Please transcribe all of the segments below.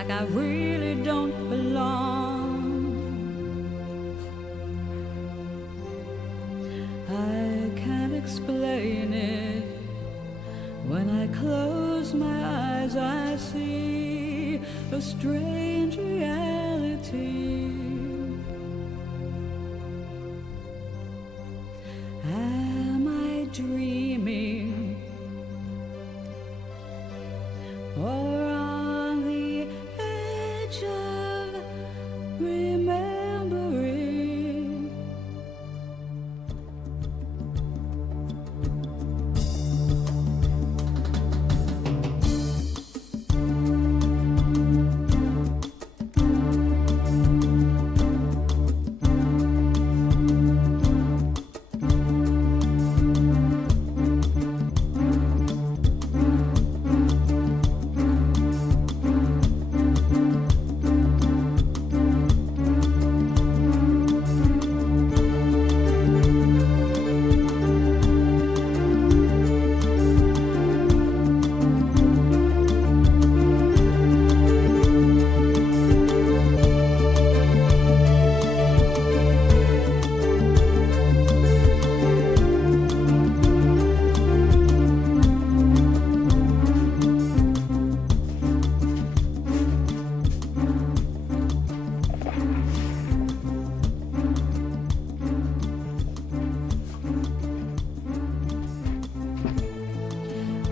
like I really don't belong. I can't explain it. When I close my eyes, I see a strange reality. Am I dreaming, or on the edge of remembering?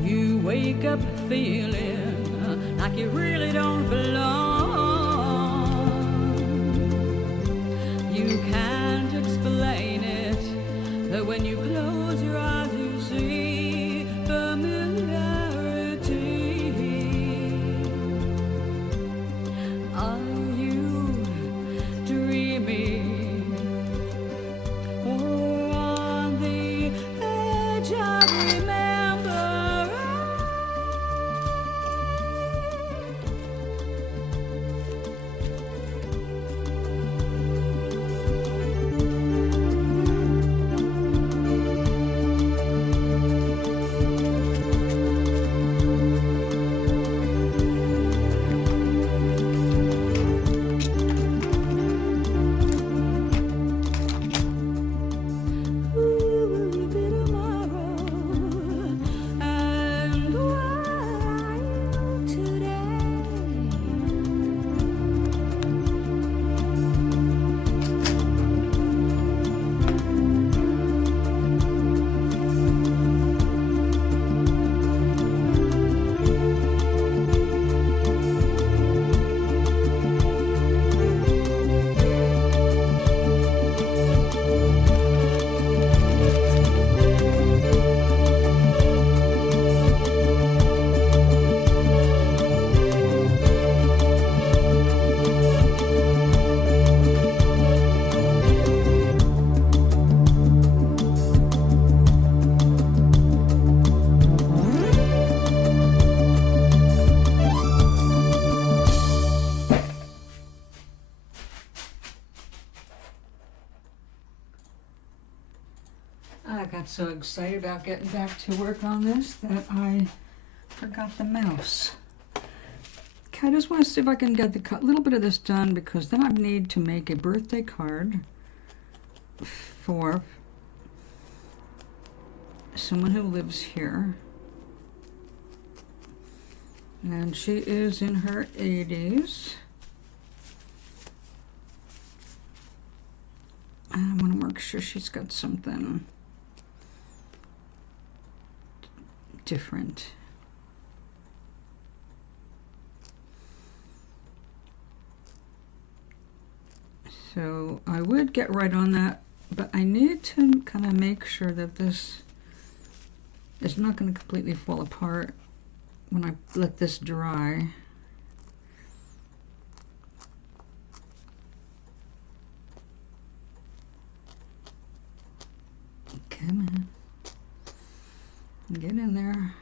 You wake up feeling like you really don't belong. You can't explain it, that when you close your eyes you see familiarity. Are you dreaming, or on the edge of remembering? I got so excited about getting back to work on this that I forgot the mouse. Okay, I just want to see if I can get a little bit of this done, because then I need to make a birthday card for someone who lives here. And she is in her 80s. I want to make sure she's got something different. So I would get right on that, but I need to kind of make sure that this is not going to completely fall apart when I let this dry. Come on. Get in there.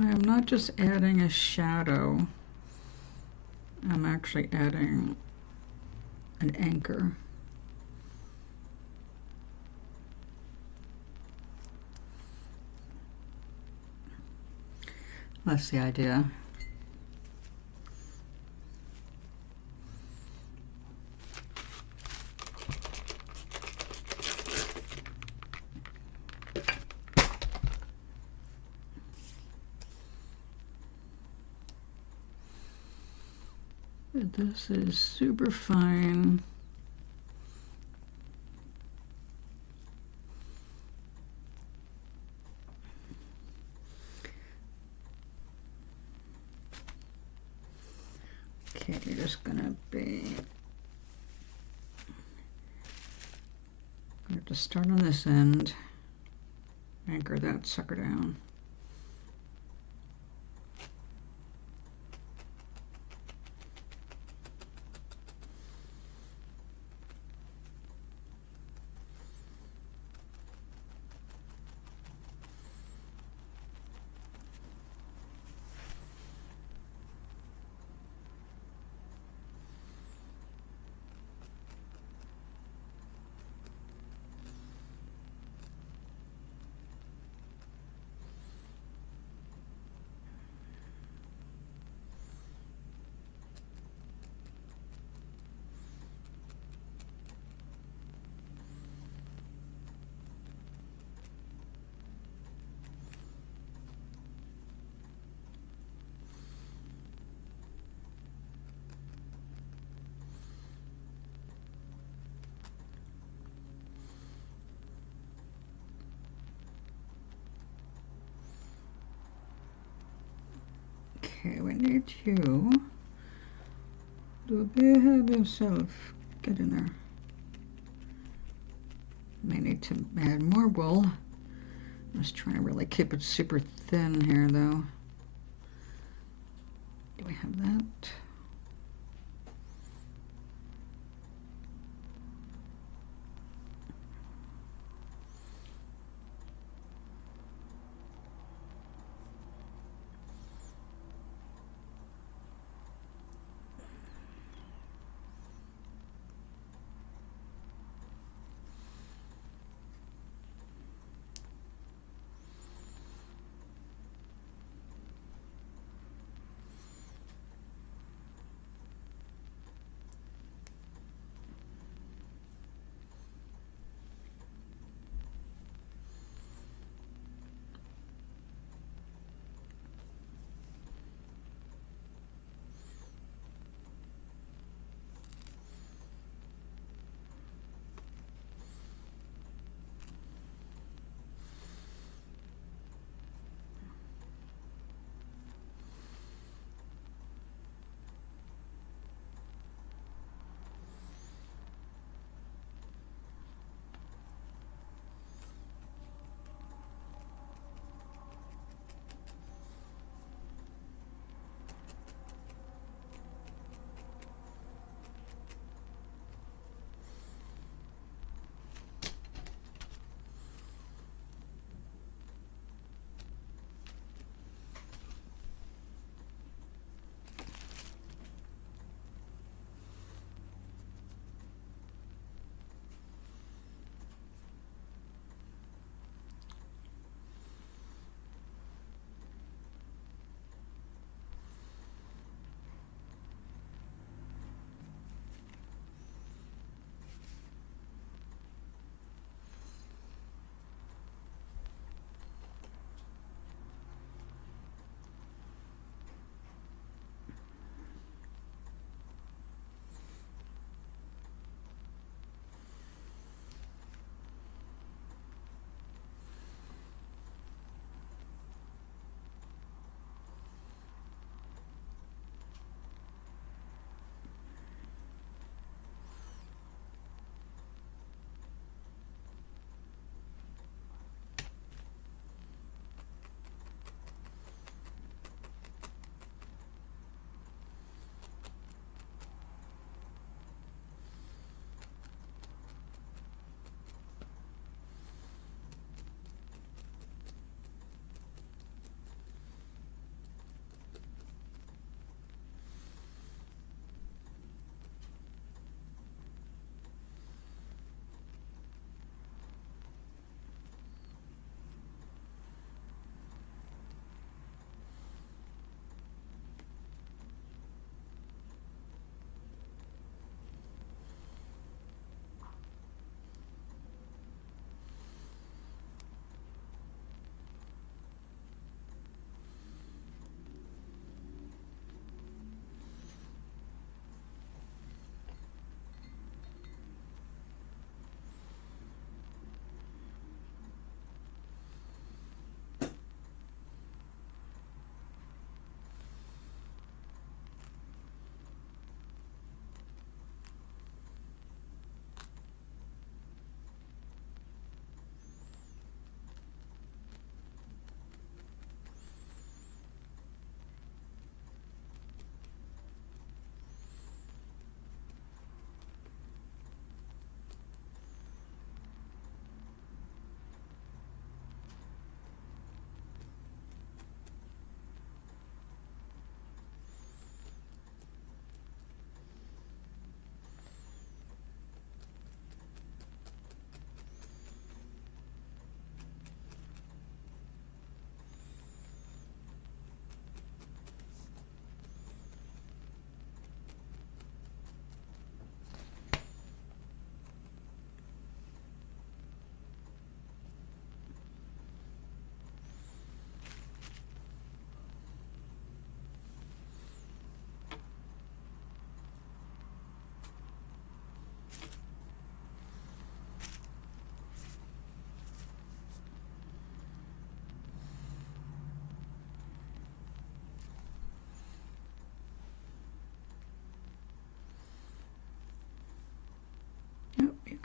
I am not just adding a shadow, I'm actually adding an anchor. That's the idea. This is super fine. Okay, you're just gonna have to start on this end, anchor that sucker down. Okay, we need you to behave yourself. Get in there. May need to add more wool. I'm just trying to really keep it super thin here, though. Do we have that?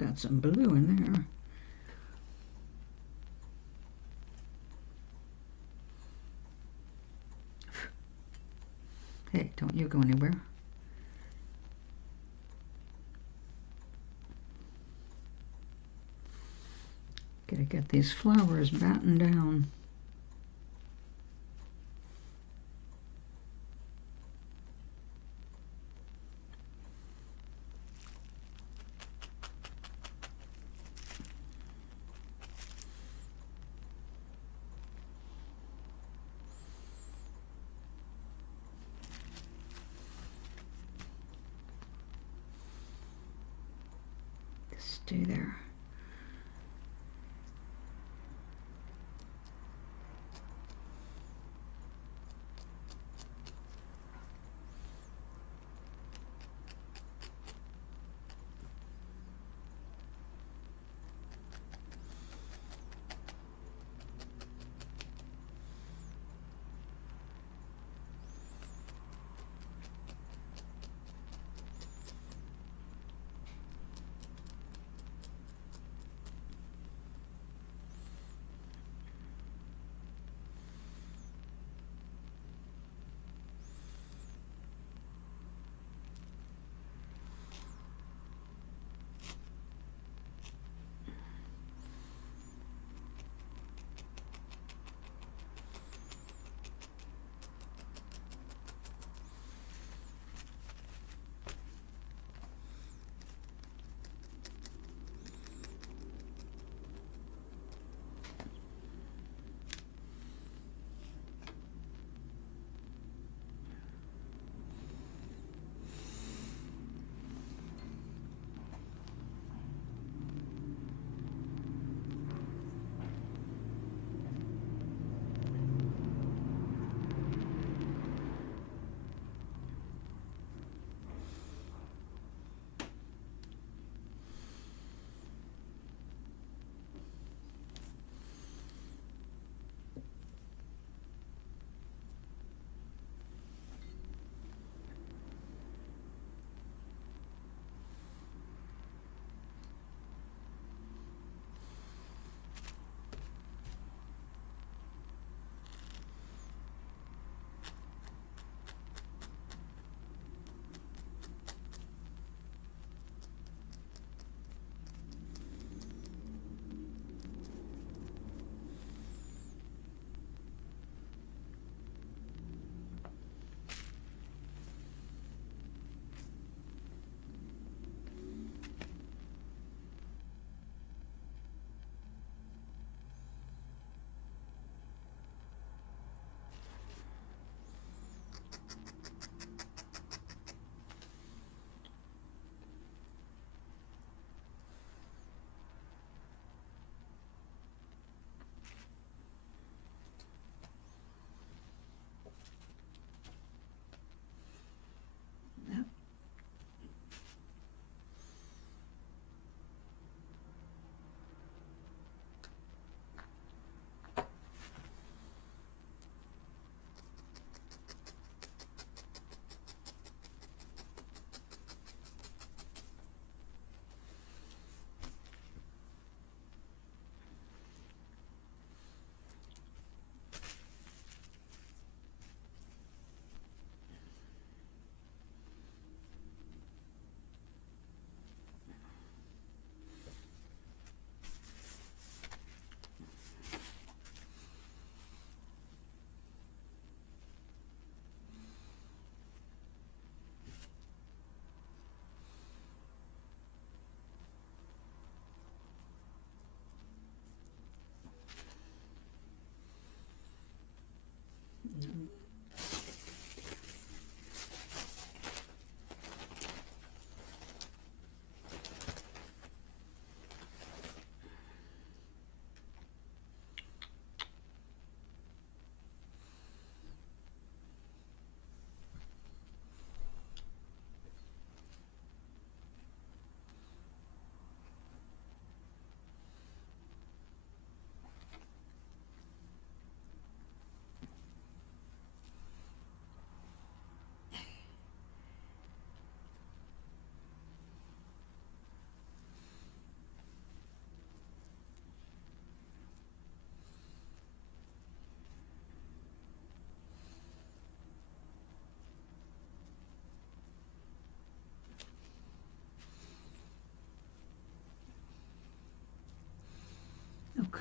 got some blue in there. Hey, don't you go anywhere. Gotta get these flowers battened down. Stay there.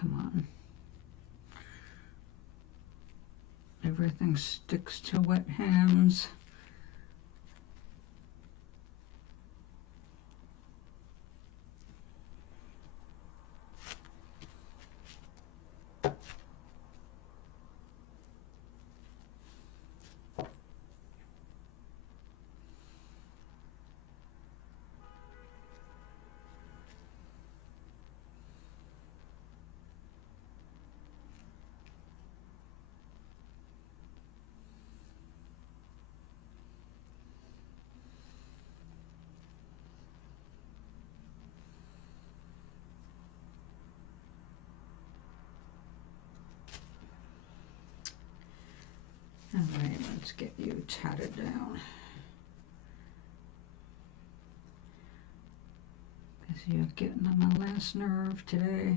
come on. Everything sticks to wet hands. All right, let's get you tatted down. Because you're getting on my last nerve today.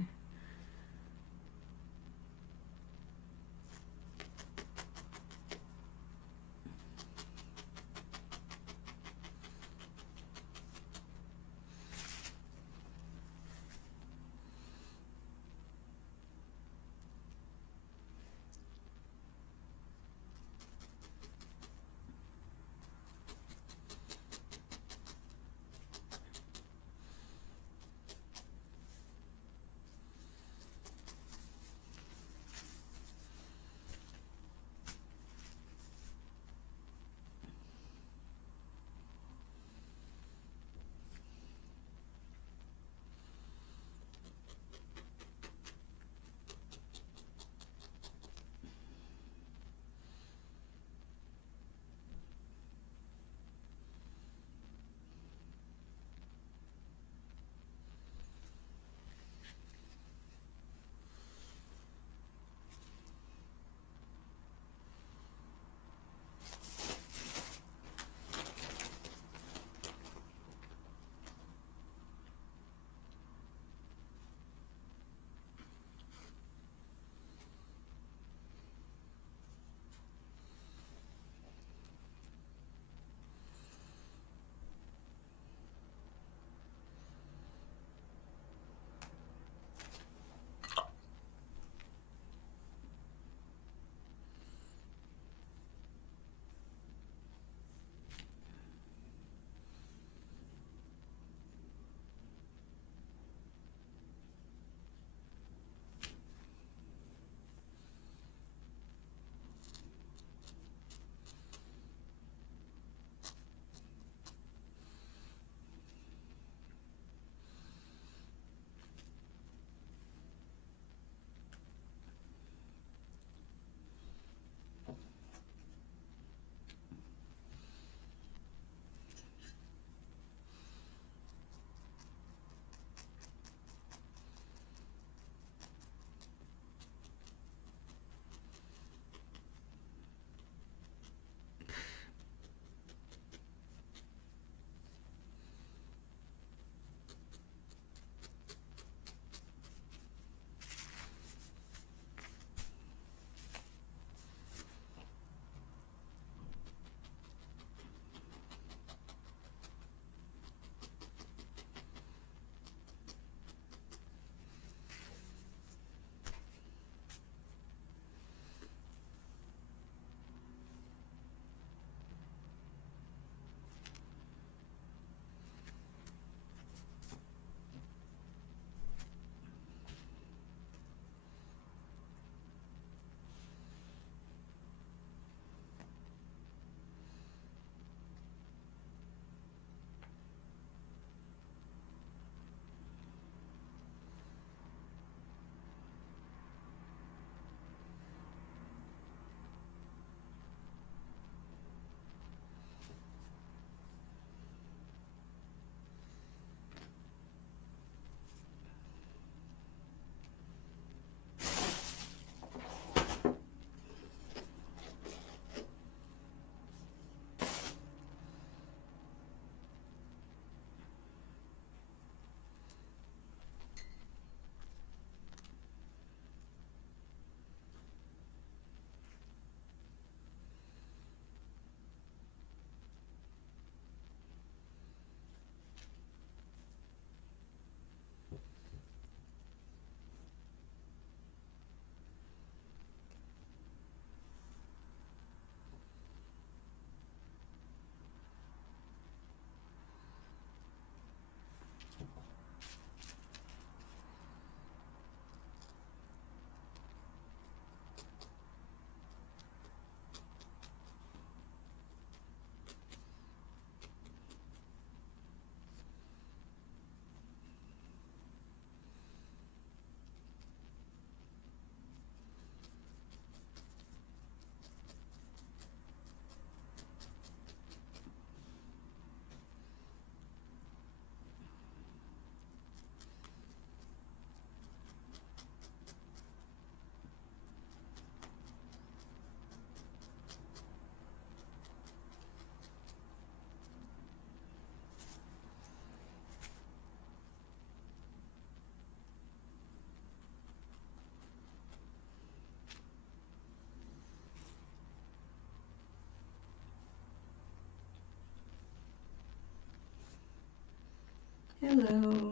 Hello.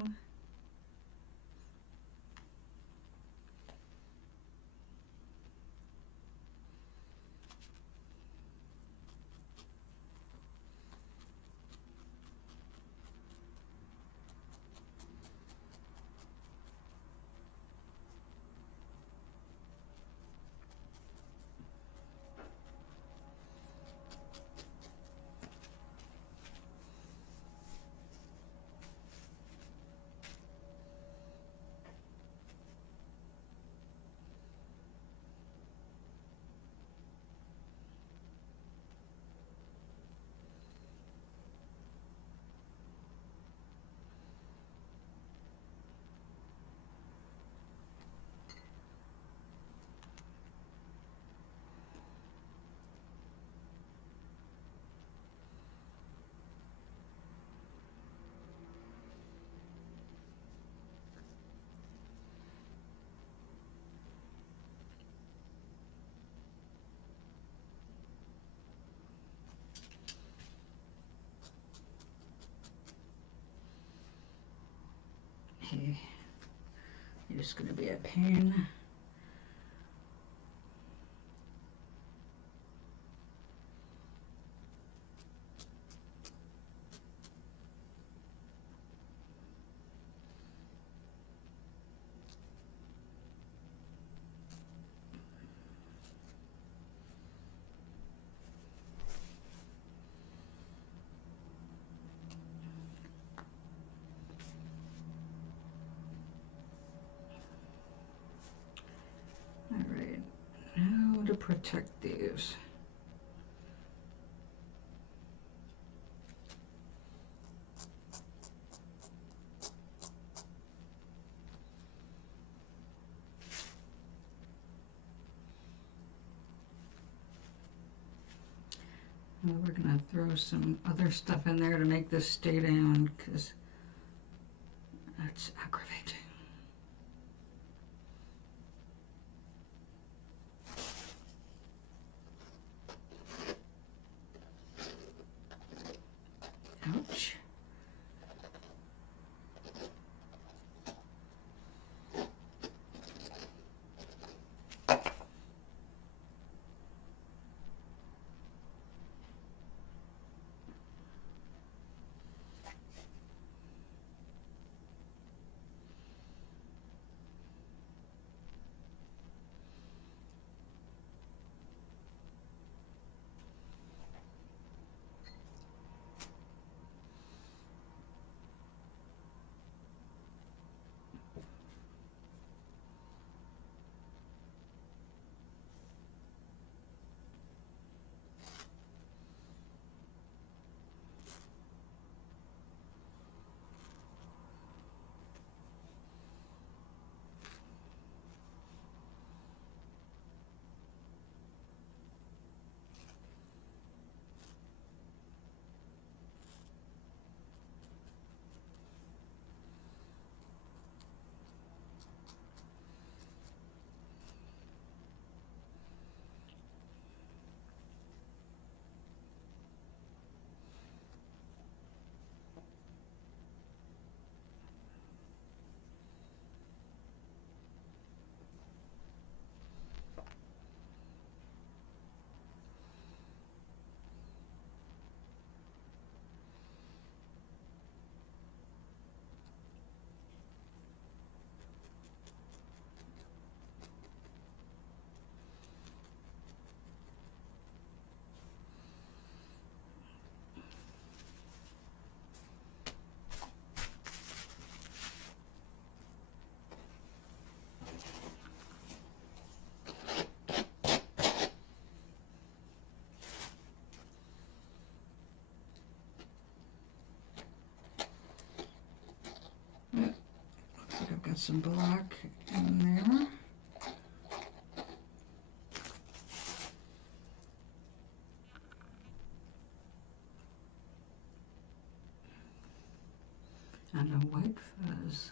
Hey, you're just gonna be a pain. All right, now to protect these. Well, we're gonna throw some other stuff in there to make this stay down because that's aggravating. Ouch. I've got some black in there. And a white fuzz.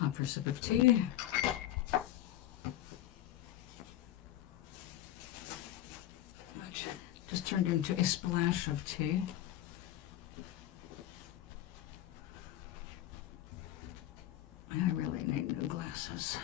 Time for a sip of tea. Which just turned into a splash of tea. I really need new glasses.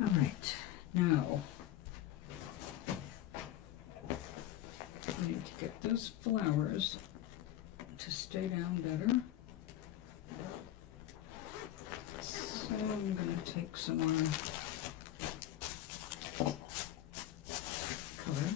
All right, now I need to get those flowers to stay down better. So I'm going to take some more color.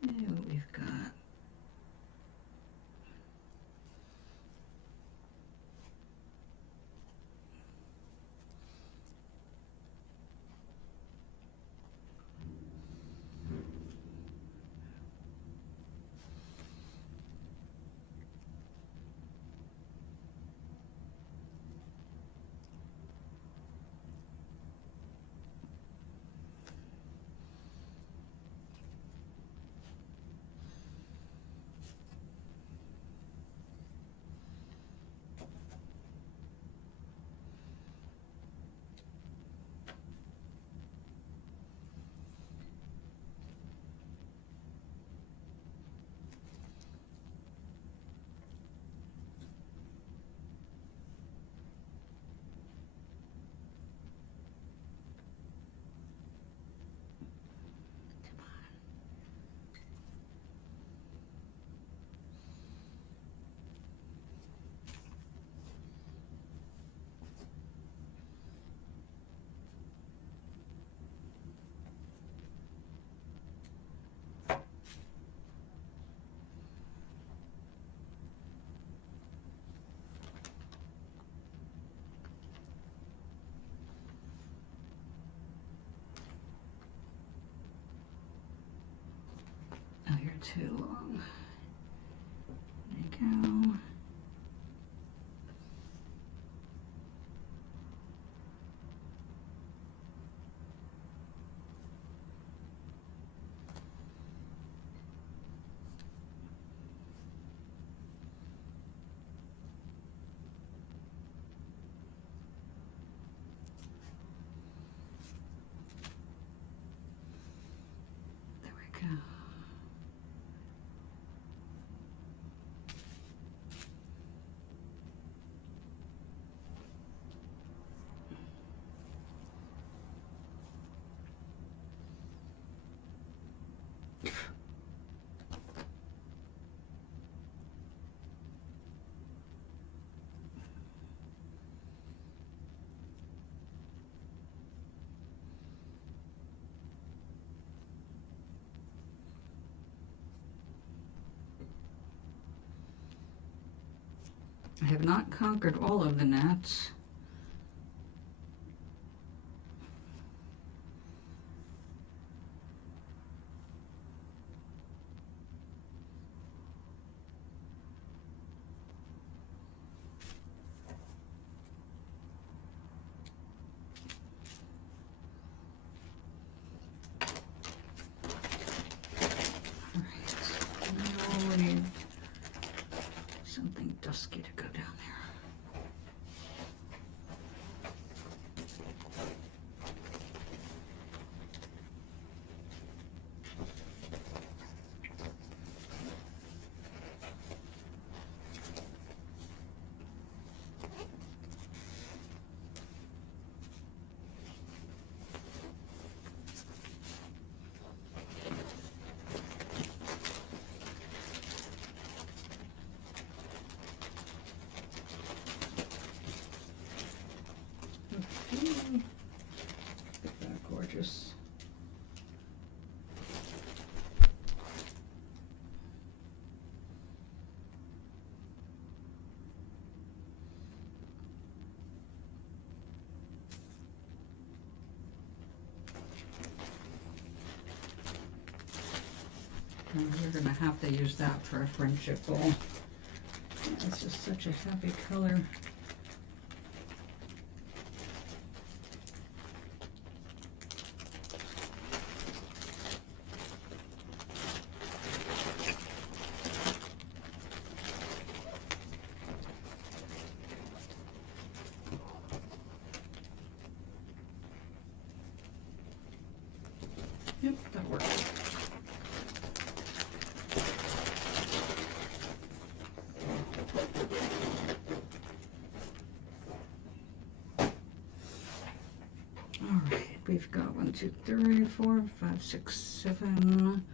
See what we've got. Oh, you're too long. There you go. There we go. I have not conquered all of the gnats. Something dusky to go down there. Isn't that gorgeous? And we're going to have to use that for a friendship bowl. It's just such a happy color. Yep, that works. All right, we've got 1, 2, 3, 4, 5, 6, 7.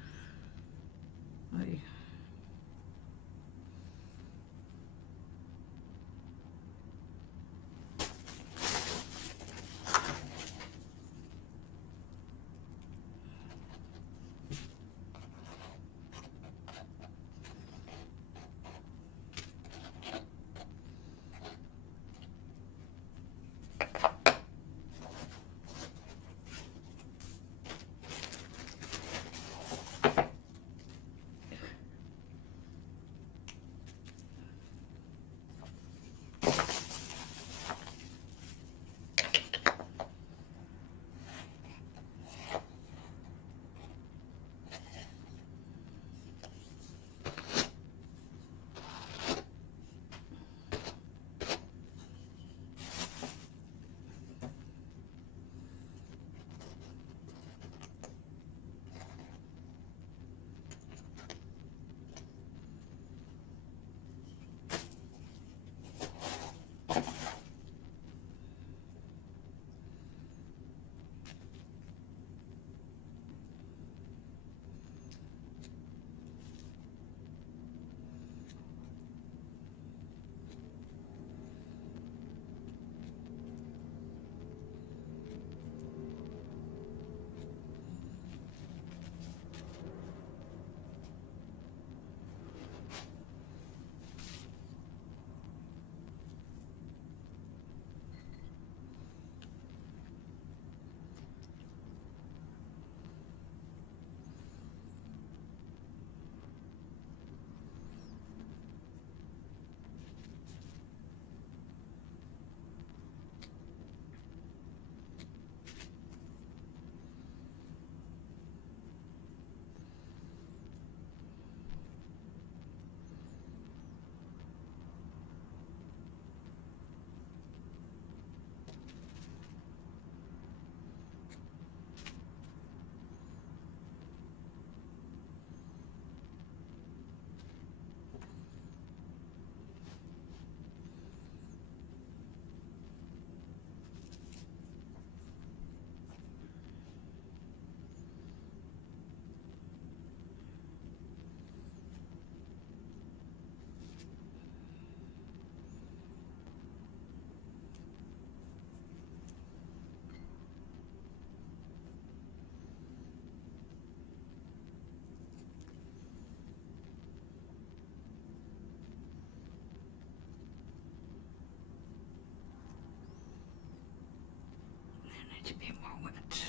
wet.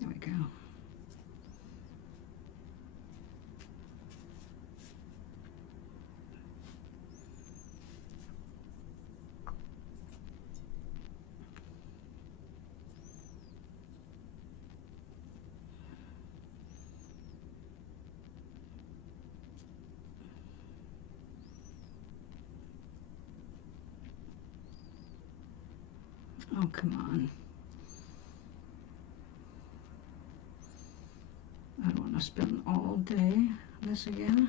There we go. Oh, come on. I don't want to spend all day on this again.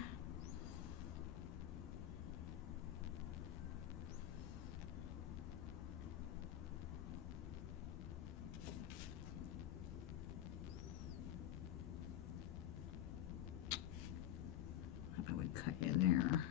How about we cut you there?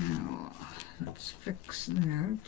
Now, let's fix that.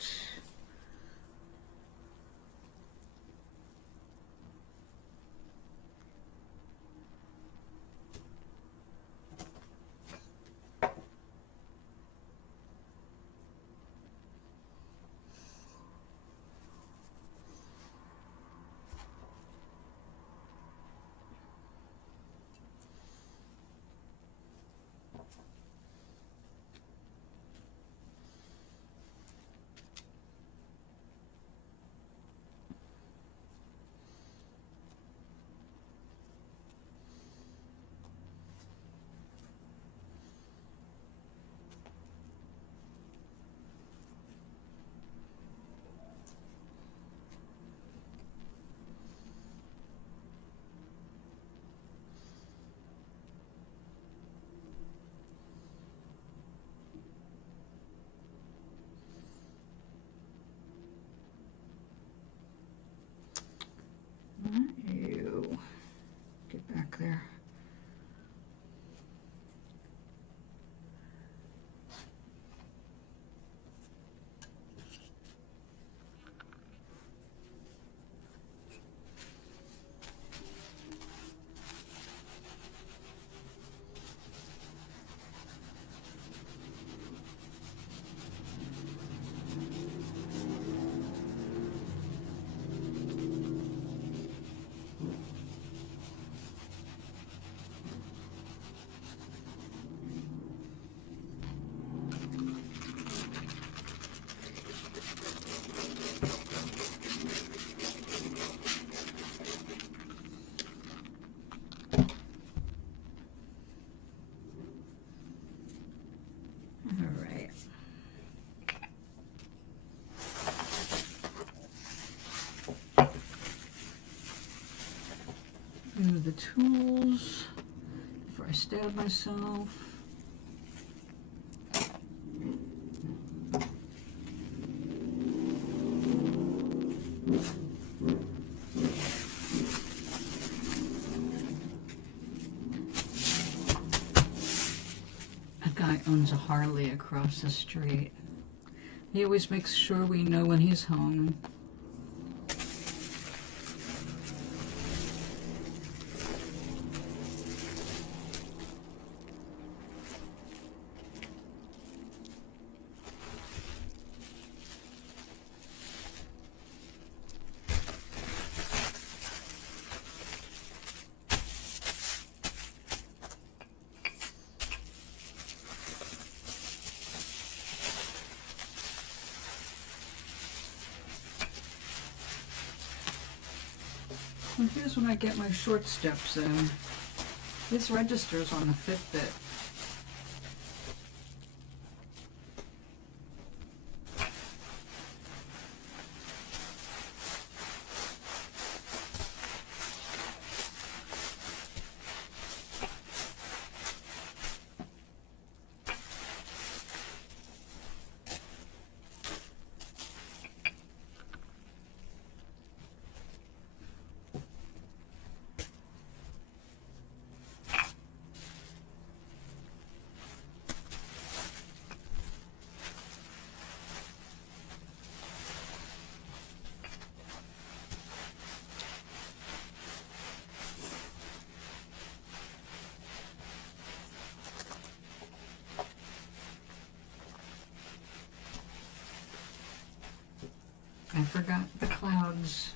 the tools before I stab myself. A guy owns a Harley across the street. He always makes sure we know when he's home. And here's when I get my short steps in. This registers on the Fitbit. I forgot the clouds.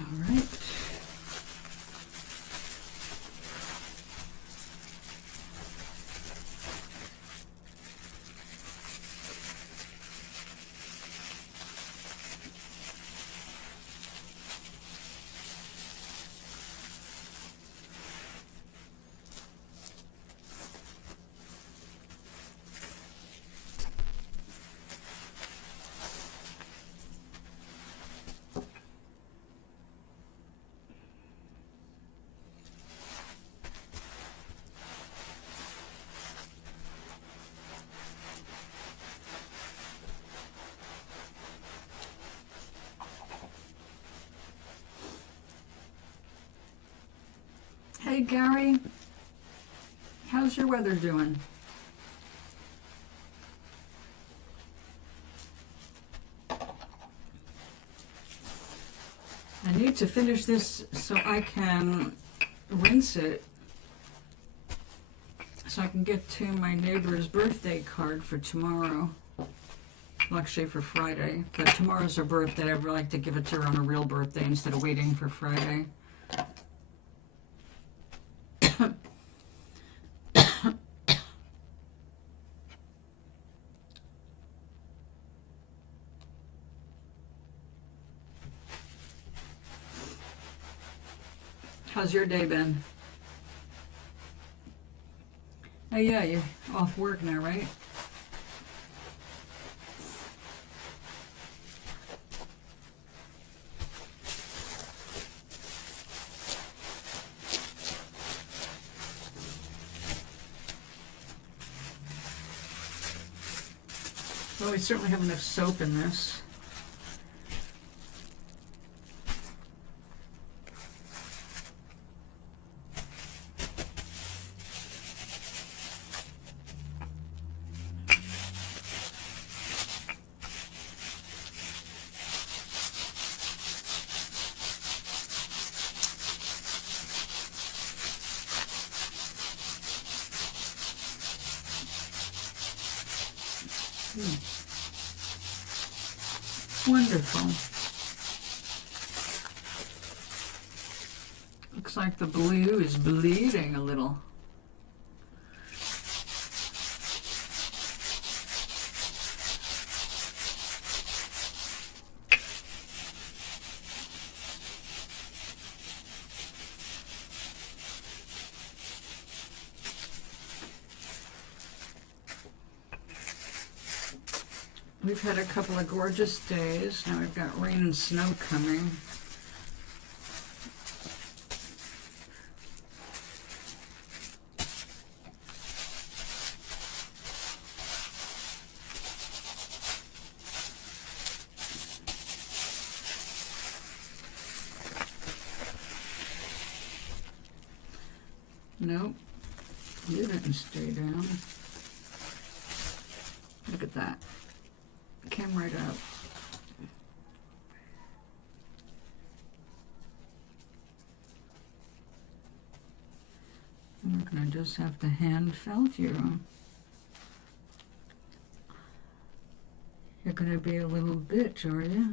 All right. Hey Gary, how's your weather doing? I wait to finish this so I can rinse it, so I can get to my neighbor's birthday card for tomorrow. Well, actually for Friday, but tomorrow's her birthday. I'd like to give it to her on a real birthday instead of waiting for Friday. How's your day been? Oh yeah, you're off work now, right? Well, we certainly have enough soap in this. Wonderful. Looks like the blue is bleeding a little. We've had a couple of gorgeous days. Now we've got rain and snow coming. Nope, you didn't stay down. Look at that. Came right up. We're gonna just have to hand felt you. You're gonna be a little bitch, are you?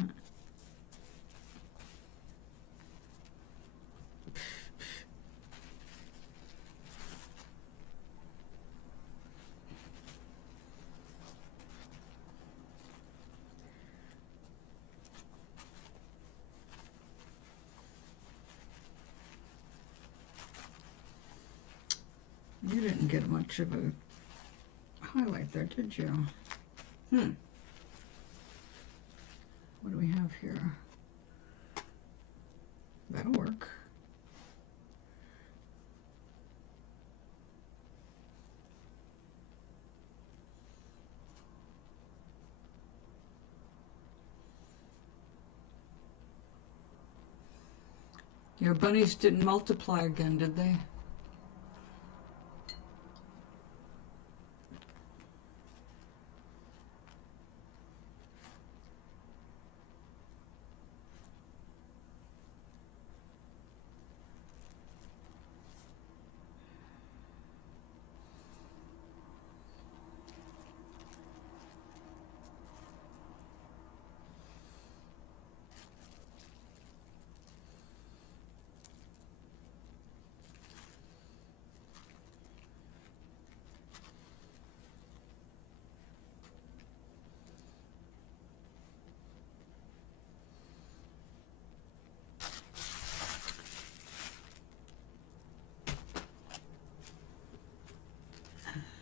You didn't get much of a highlight there, did you? What do we have here? That'll work. Your bunnies didn't multiply again, did they?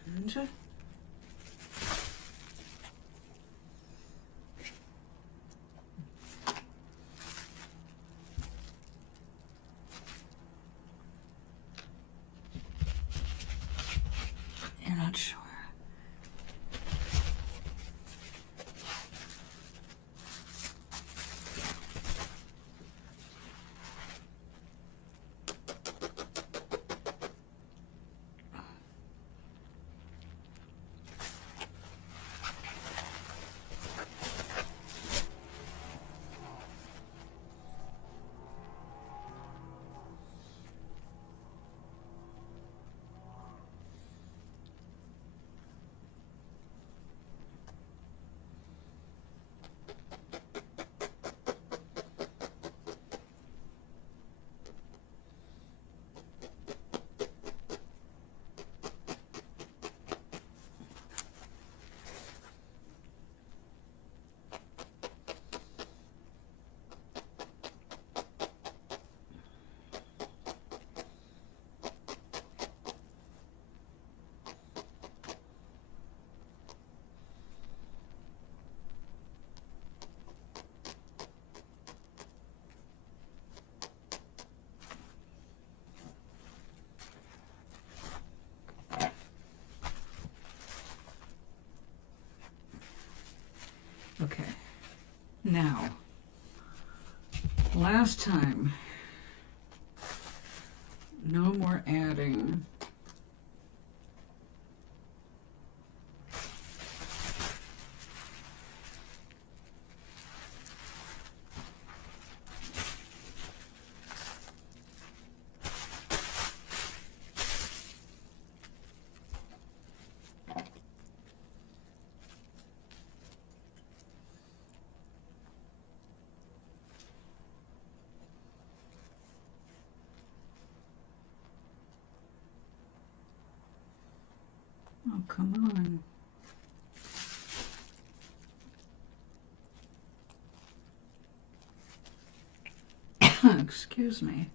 And you're not sure. Okay. Now, last time, no more adding. Oh, come on. Excuse me.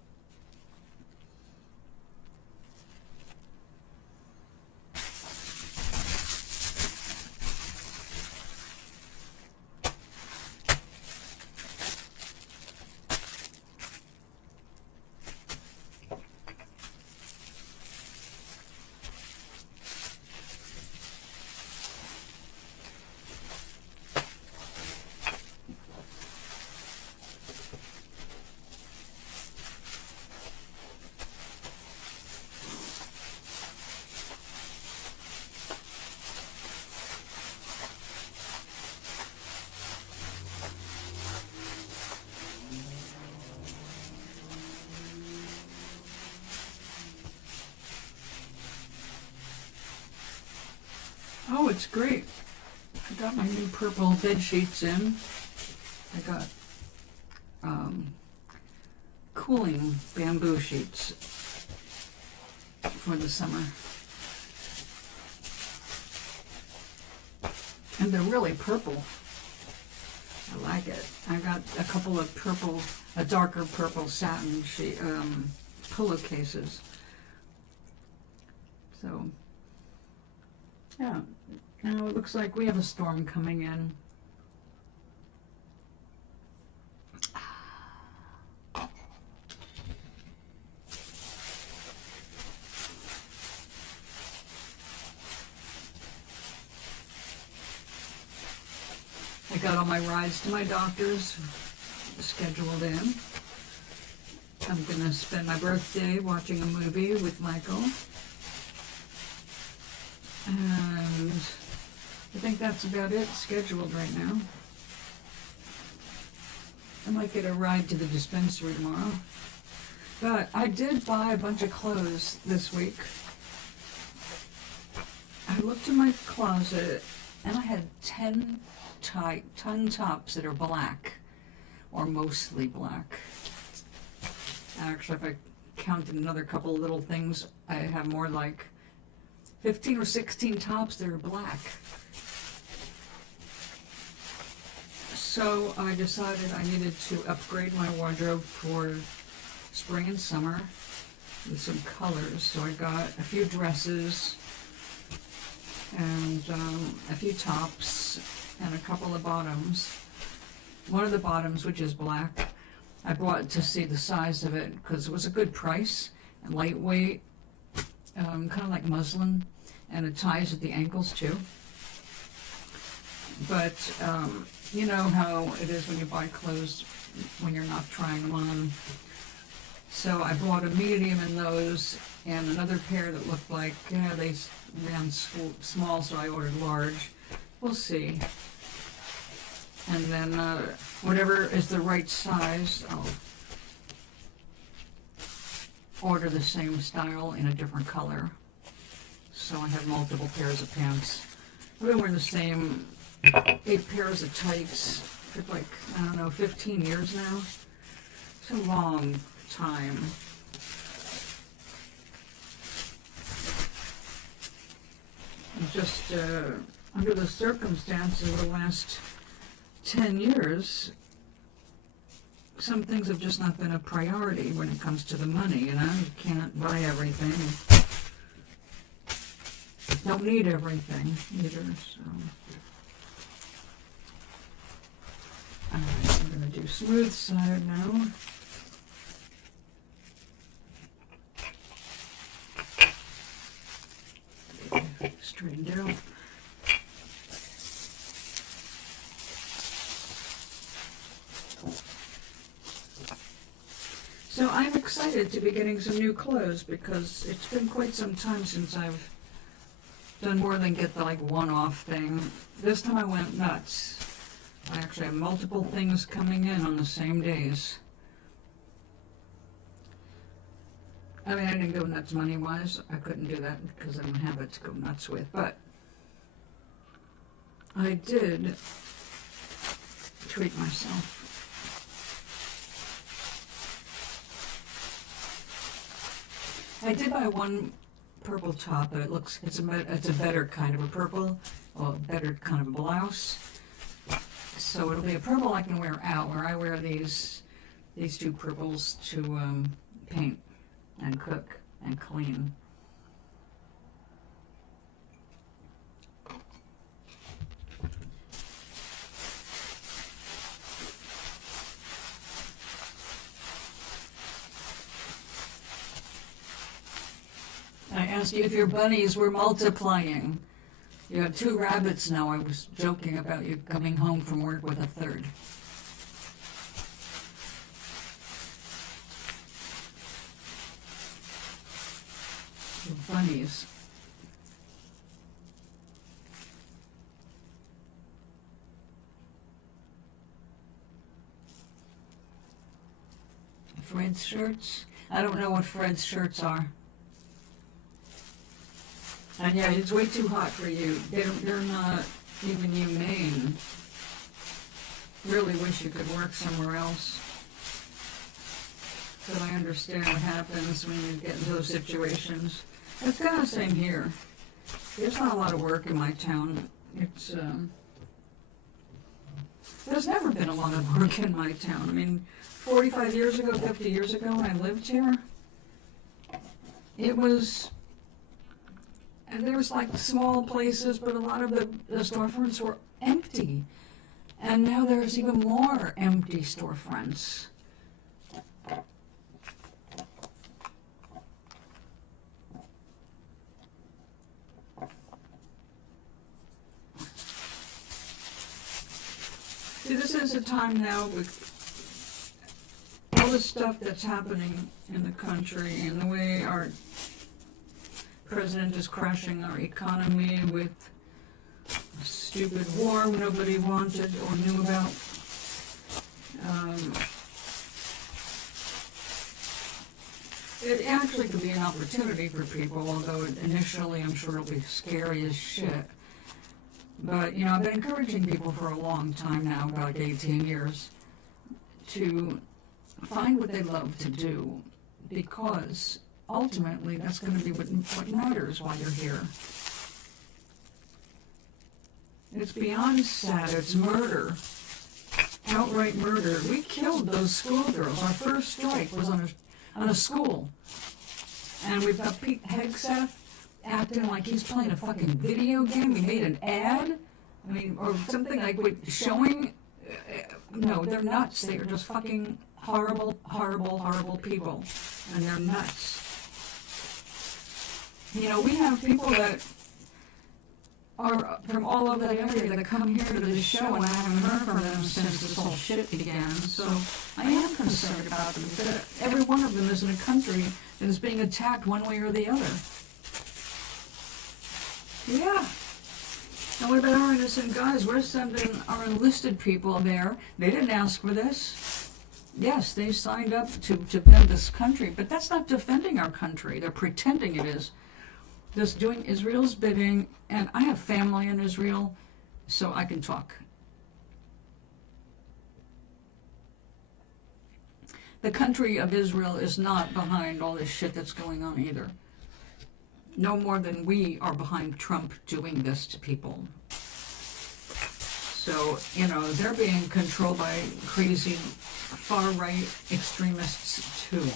Oh, it's great. I got my new purple bed sheets in. I got cooling bamboo sheets for the summer. And they're really purple. I like it. I got a couple of purple, a darker purple satin pillowcases. So, yeah. Now it looks like we have a storm coming in. I got all my rides to my doctor's scheduled in. I'm going to spend my birthday watching a movie with Michael. And I think that's about it scheduled right now. I might get a ride to the dispensary tomorrow. But I did buy a bunch of clothes this week. I looked in my closet and I had 10 tops that are black, or mostly black. Actually, if I counted another couple of little things, I have more like 15 or 16 tops that are black. So I decided I needed to upgrade my wardrobe for spring and summer with some colors. So I got a few dresses and a few tops and a couple of bottoms. One of the bottoms, which is black, I bought to see the size of it because it was a good price and lightweight, kind of like muslin, and it ties at the ankles too. But you know how it is when you buy clothes when you're not trying them on. So I bought a medium in those and another pair that looked like, yeah, they ran small, so I ordered large. We'll see. And then whatever is the right size, I'll order the same style in a different color. So I have multiple pairs of pants. I've been wearing the same 8 pairs of tights for like, I don't know, 15 years now. It's a long time. And just under the circumstances of the last 10 years, some things have just not been a priority when it comes to the money, you know? You can't buy everything. Don't need everything either, so. Alright, I'm going to do smooth side now. Straightened out. excited to be getting some new clothes because it's been quite some time since I've done more than get the like one-off thing. This time I went nuts. I actually have multiple things coming in on the same days. I mean, I didn't go nuts money-wise. I couldn't do that because I don't have it to go nuts with. But I did treat myself. I did buy one purple top, but it's a better kind of a purple, or a better kind of a blouse. So it'll be a purple I can wear out, where I wear these two purples to paint and cook and clean. I asked you if your bunnies were multiplying. You have 2 rabbits now. I was joking about you coming home from work with a 3rd. The bunnies. Fred's shirts? I don't know what Fred's shirts are. And yeah, it's way too hot for you. They're not even humane. Really wish you could work somewhere else. But I understand what happens when you get into those situations. It's kind of the same here. There's not a lot of work in my town. There's never been a lot of work in my town. I mean, 45 years ago, 50 years ago when I lived here, and there was like small places, but a lot of the storefronts were empty. And now there's even more empty storefronts. See, this is a time now with all the stuff that's happening in the country and the way our president is crashing our economy with a stupid war nobody wanted or knew about. It actually could be an opportunity for people, although initially I'm sure it'll be scary as shit. But, you know, I've been encouraging people for a long time now, about like 18 years, to find what they love to do, because ultimately that's going to be what matters while you're here. It's beyond sad, it's murder. Outright murder. We killed those schoolgirls. Our first strike was on a school. And we've got Pete Hegseth acting like he's playing a fucking video game. We made an ad, I mean, or something like showing. No, they're nuts. They are just fucking horrible, horrible, horrible people, and they're nuts. You know, we have people that are from all over the area that come here to this show, and I haven't heard from them since this whole shit began. So I am concerned about them. That every one of them is in a country that is being attacked one way or the other. Yeah. And what about our innocent guys? We're sending our enlisted people there. They didn't ask for this. Yes, they signed up to defend this country, but that's not defending our country. They're pretending it is. Just doing Israel's bidding, and I have family in Israel, so I can talk. The country of Israel is not behind all this shit that's going on either. No more than we are behind Trump doing this to people. So, you know, they're being controlled by crazy far-right extremists too.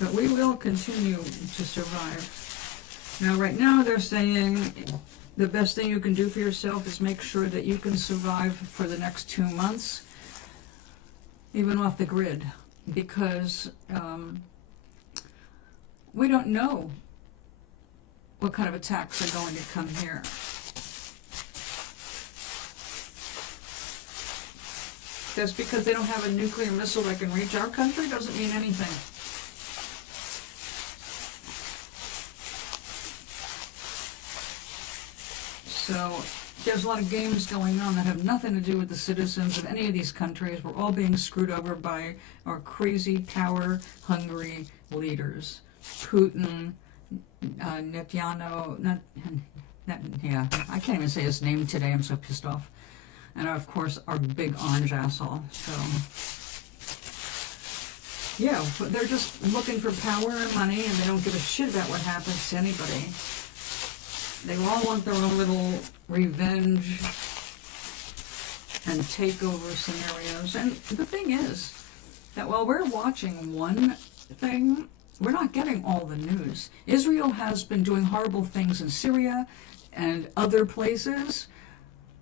But we will continue to survive. Now, right now, they're saying the best thing you can do for yourself is make sure that you can survive for the next 2 months, even off the grid, because we don't know what kind of attacks are going to come here. Just because they don't have a nuclear missile that can reach our country doesn't mean anything. So there's a lot of games going on that have nothing to do with the citizens of any of these countries. We're all being screwed over by our crazy, power-hungry leaders. Putin, Netanyahu, yeah, I can't even say his name today, I'm so pissed off. And of course, our big orange asshole. So, yeah, but they're just looking for power and money, and they don't give a shit about what happens to anybody. They all want their own little revenge and takeover scenarios. And the thing is that while we're watching one thing, we're not getting all the news. Israel has been doing horrible things in Syria and other places,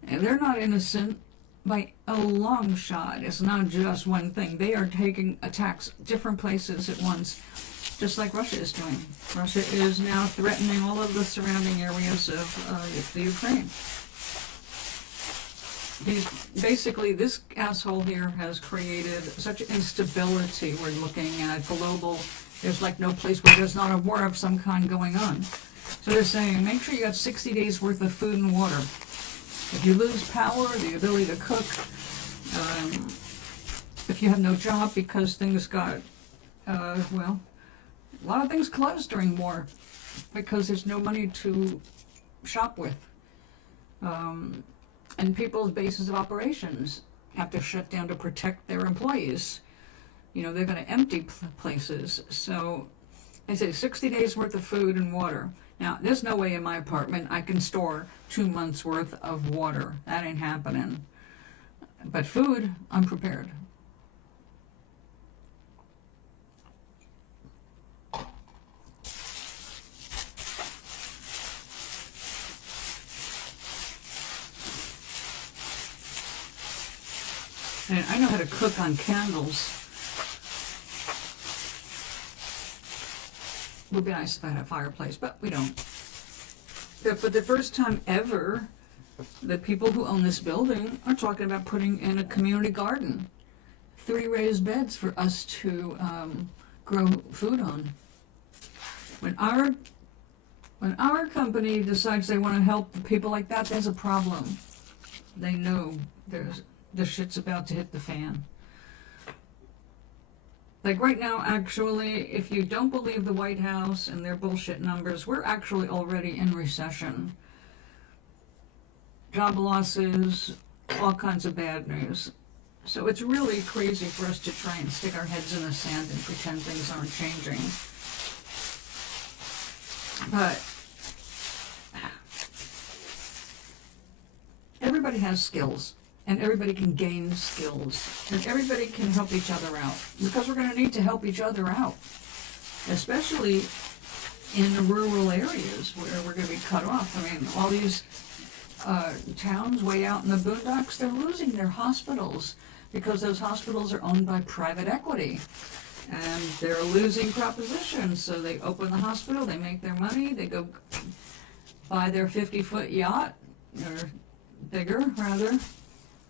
and they're not innocent by a long shot. It's not just one thing. They are taking attacks different places at once, just like Russia is doing. Russia is now threatening all of the surrounding areas of the Ukraine. Basically, this asshole here has created such instability. We're looking at global, there's like no place where there's not a war of some kind going on. So they're saying, make sure you got 60 days worth of food and water. If you lose power, the ability to cook, if you have no job because things got, well, a lot of things closed during war because there's no money to shop with. And people's bases of operations have to shut down to protect their employees. You know, they're going to empty places. So they say 60 days worth of food and water. Now, there's no way in my apartment I can store 2 months worth of water. That ain't happening. But food, I'm prepared. And I know how to cook on candles. It would be nice if I had a fireplace, but we don't. But for the first time ever, the people who own this building are talking about putting in a community garden. 3 raised beds for us to grow food on. When our company decides they want to help the people like that, there's a problem. They know the shit's about to hit the fan. Like right now, actually, if you don't believe the White House and their bullshit numbers, we're actually already in recession. Job losses, all kinds of bad news. So it's really crazy for us to try and stick our heads in the sand and pretend things aren't changing. But everybody has skills. And everybody can gain skills. And everybody can help each other out. Because we're going to need to help each other out. Especially in the rural areas where we're going to be cut off. I mean, all these towns way out in the boondocks, they're losing their hospitals. Because those hospitals are owned by private equity. And they're losing propositions. So they open the hospital, they make their money, they go buy their 50-foot yacht, or bigger, rather.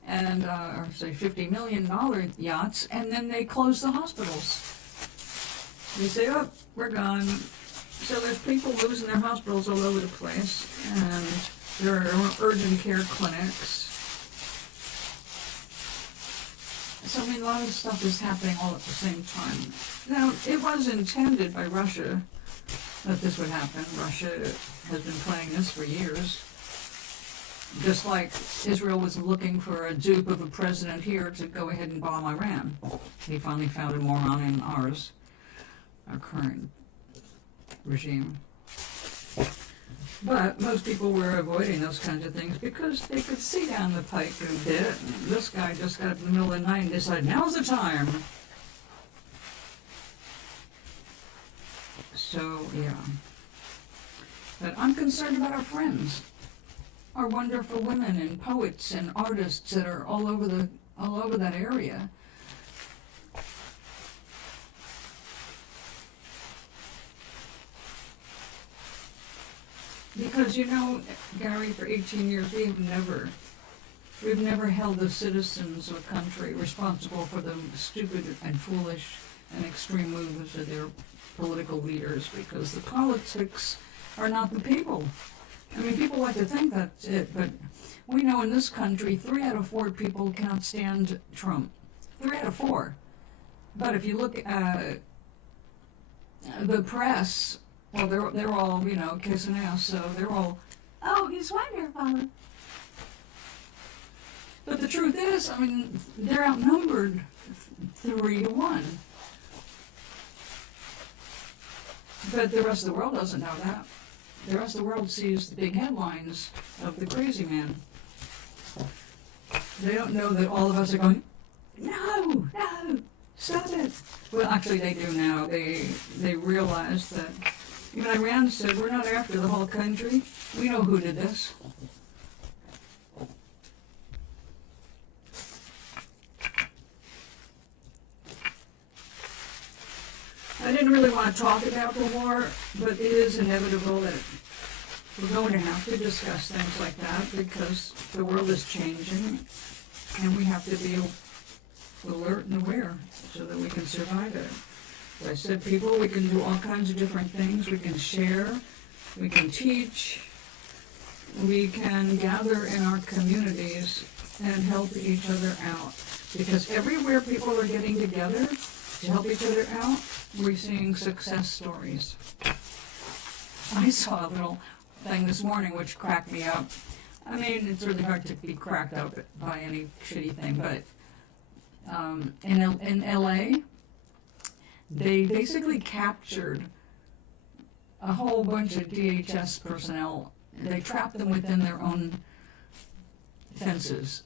And, or say $50 million yachts, and then they close the hospitals. They say, oh, we're gone. So there's people losing their hospitals all over the place, and there are urgent care clinics. So, I mean, a lot of stuff is happening all at the same time. Now, it was intended by Russia that this would happen. Russia has been planning this for years. Just like Israel was looking for a dupe of a president here to go ahead and bomb Iran. He finally found a moron in ours, our current regime. But most people were avoiding those kinds of things because they could see down the pike a bit. And this guy just got up in the middle of the night and decided, now's the time. So, yeah. But I'm concerned about our friends. Our wonderful women and poets and artists that are all over that area. Because, you know, Gary, for 18 years we have never We've never held the citizens of a country responsible for the stupid and foolish and extreme moves of their political leaders, because the politics are not the people. I mean, people like to think that's it, but we know in this country 3 out of 4 people cannot stand Trump. 3 out of 4. But if you look at the press, well, they're all, you know, kissing ass, so they're all, oh, he's wonderful. But the truth is, I mean, they're outnumbered 3-1. But the rest of the world doesn't know that. The rest of the world sees the big headlines of the crazy man. They don't know that all of us are going, no, stop it. Well, actually they do now. They realize that, even Iran said, we're not after the whole country. We know who did this. I didn't really want to talk about the war, but it is inevitable that we're going to have to discuss things like that, because the world is changing and we have to be alert and aware so that we can survive it. As I said, people, we can do all kinds of different things. We can share, we can teach, we can gather in our communities and help each other out. Because everywhere people are getting together to help each other out, we're seeing success stories. I saw a little thing this morning which cracked me up. I mean, it's really hard to be cracked up by any shitty thing, but in LA, they basically captured a whole bunch of DHS personnel. They trapped them within their own fences.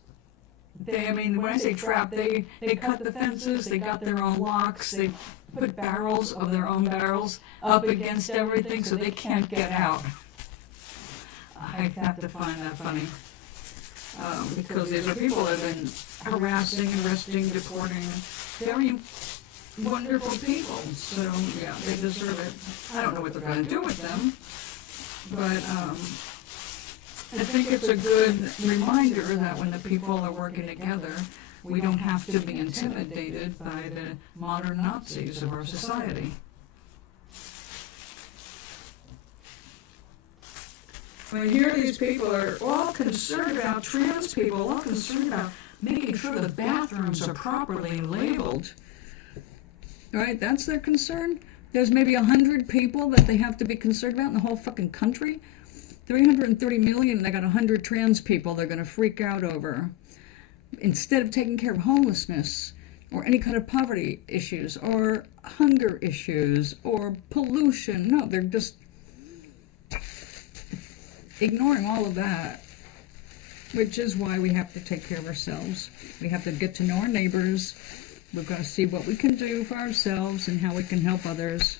I mean, when I say trap, they cut the fences, they got their own locks, they put barrels of their own barrels up against everything so they can't get out. I have to find that funny. Because these are people that have been harassing, arresting, deporting very wonderful people. So, yeah, they deserve it. I don't know what they're going to do with them, but I think it's a good reminder that when the people are working together, we don't have to be intimidated by the modern Nazis of our society. I hear these people are all concerned about trans people, all concerned about making sure the bathrooms are properly labeled. Right, that's their concern? There's maybe 100 people that they have to be concerned about in the whole fucking country? 330 million, they got 100 trans people they're going to freak out over. Instead of taking care of homelessness or any kind of poverty issues or hunger issues or pollution, no, they're just ignoring all of that, which is why we have to take care of ourselves. We have to get to know our neighbors. We've got to see what we can do for ourselves and how we can help others.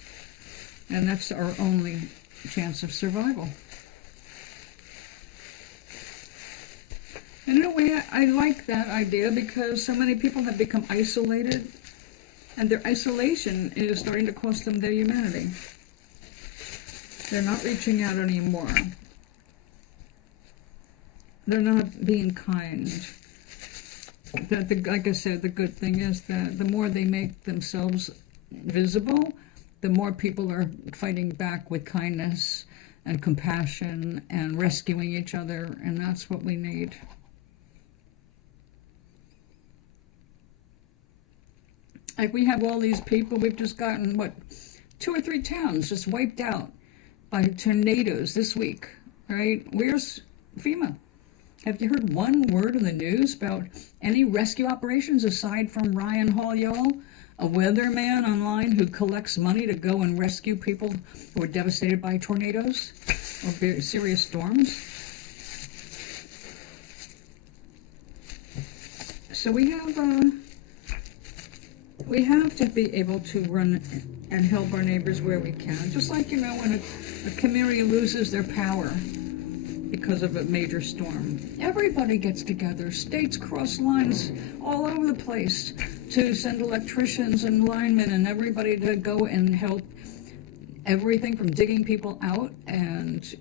And that's our only chance of survival. And in a way, I like that idea because so many people have become isolated, and their isolation is starting to cost them their humanity. They're not reaching out anymore. They're not being kind. Like I said, the good thing is that the more they make themselves visible, the more people are fighting back with kindness and compassion and rescuing each other, and that's what we need. Like, we have all these people, we've just gotten, 2 or 3 towns just wiped out by tornadoes this week, right? Where's FEMA? Have you heard one word in the news about any rescue operations aside from Ryan Hall-Y'all, a weatherman online who collects money to go and rescue people who are devastated by tornadoes or very serious storms? So we have to be able to run and help our neighbors where we can. Just like, when a community loses their power because of a major storm, everybody gets together. States cross lines all over the place to send electricians and linemen and everybody to go and help. Everything from digging people out and